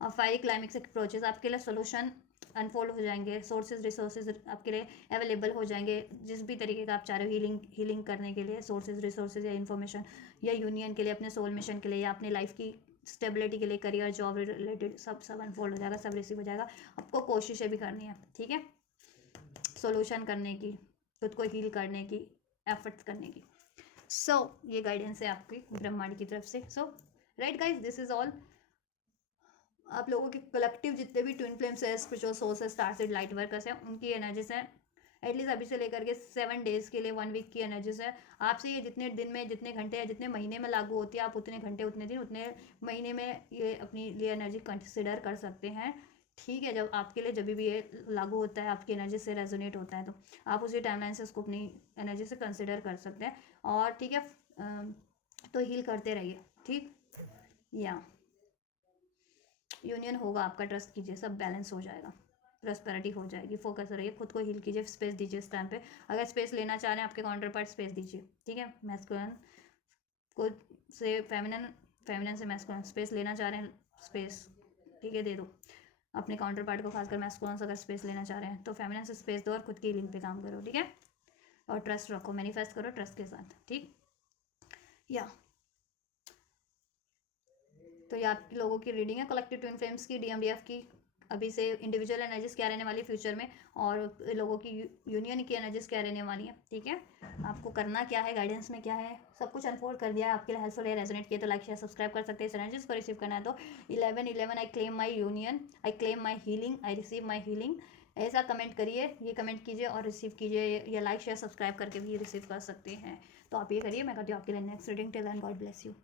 और फायरी क्लाइमेक्स अप्रोचेस, आपके लिए सोल्यूशन अनफोल्ड हो जाएंगे, सोर्सेज रिसोर्सेज आपके लिए अवेलेबल हो जाएंगे, जिस भी तरीके का आप चाह रहे हो हीलिंग करने के लिए, सोर्सेज रिसोर्सेज या इन्फॉर्मेशन, या यूनियन के लिए, अपने सोल मिशन के लिए, या अपने लाइफ की स्टेबिलिटी के लिए, करियर जॉब रिलेटेड, सब अनफोल्ड हो जाएगा, सब रिसीव हो जाएगा। आपको कोशिशें भी करनी है, ठीक है, सोल्यूशन करने की, खुद को हील करने की, एफर्ट्स करने की। सो ये गाइडेंस है आपकी ब्रह्मांड की तरफ से। So right guys, this is all. आप लोगों के कलेक्टिव जितने भी ट्विन फ्लेम्स है, स्पिरिचुअल सोर्स है, स्टार सीड लाइट वर्कर्स है, उनकी एनर्जीज है एटलीस्ट अभी से लेकर के 7 डेज के लिए, 1 वीक की एनर्जीज है आपसे। ये जितने दिन में, जितने घंटे या जितने महीने में लागू होती है, आप उतने घंटे, उतने दिन, उतने महीने में ये अपनी लिए एनर्जी कंसिडर कर सकते हैं, ठीक है। जब आपके लिए, जब भी ये लागू होता है, आपकी एनर्जी से रेजोनेट होता है, तो आप उसी टाइमलाइन से उसको अपनी एनर्जी से कंसिडर कर सकते हैं, और ठीक है। तो हील करते रहिए, ठीक। या यूनियन होगा आपका, ट्रस्ट कीजिए, सब बैलेंस हो जाएगा, प्रॉस्पेरिटी हो जाएगी। फोकस रहिए, खुद को हील कीजिए, स्पेस दीजिए इस टाइम पे। अगर स्पेस लेना चाह रहे हैं, आपके काउंटर पार्ट स्पेस दीजिए, ठीक है। मैस्कुलिन को से फेमिनिन, फेमिनिन से मैस्कुलिन स्पेस लेना चाह रहे हैं, स्पेस, ठीक है, दे दो अपने काउंटर पार्ट को, खासकर मैस्कुलिन से अगर स्पेस लेना चाह रहे हैं तो फेमिनिन से स्पेस दो, और खुद की हीलिंग पे काम करो, ठीक है। और ट्रस्ट रखो, मैनिफेस्ट करो ट्रस्ट के साथ, ठीक। या तो ये आपके लोगों की रीडिंग है, कलेक्टिव ट्विन फ्लेम्स की, DMDF की, अभी से इंडिविजुअल एनर्जीज क्या रहने वाली फ्यूचर में, और लोगों की यूनियन की एनर्जीज क्या रहने वाली है, ठीक है। आपको करना क्या है, गाइडेंस में क्या है, सब कुछ अनफोल्ड कर दिया है आपके लिए। हेल्पफुल है, रेजोनेट किया तो लाइक शेयर सब्सक्राइब कर सकते हैं। इस एनर्जीज को रिसीव करना है तो 11/11 I claim my union, I claim my healing, I receive my healing, ऐसा कमेंट करिए, ये कमेंट कीजिए और रिसीव कीजिए, या लाइक शेयर सब्सक्राइब करके भी रिसीव कर सकते हैं। तो आप ये करिए, मैं करती हूँ आपके लिए next reading. Till then God bless you.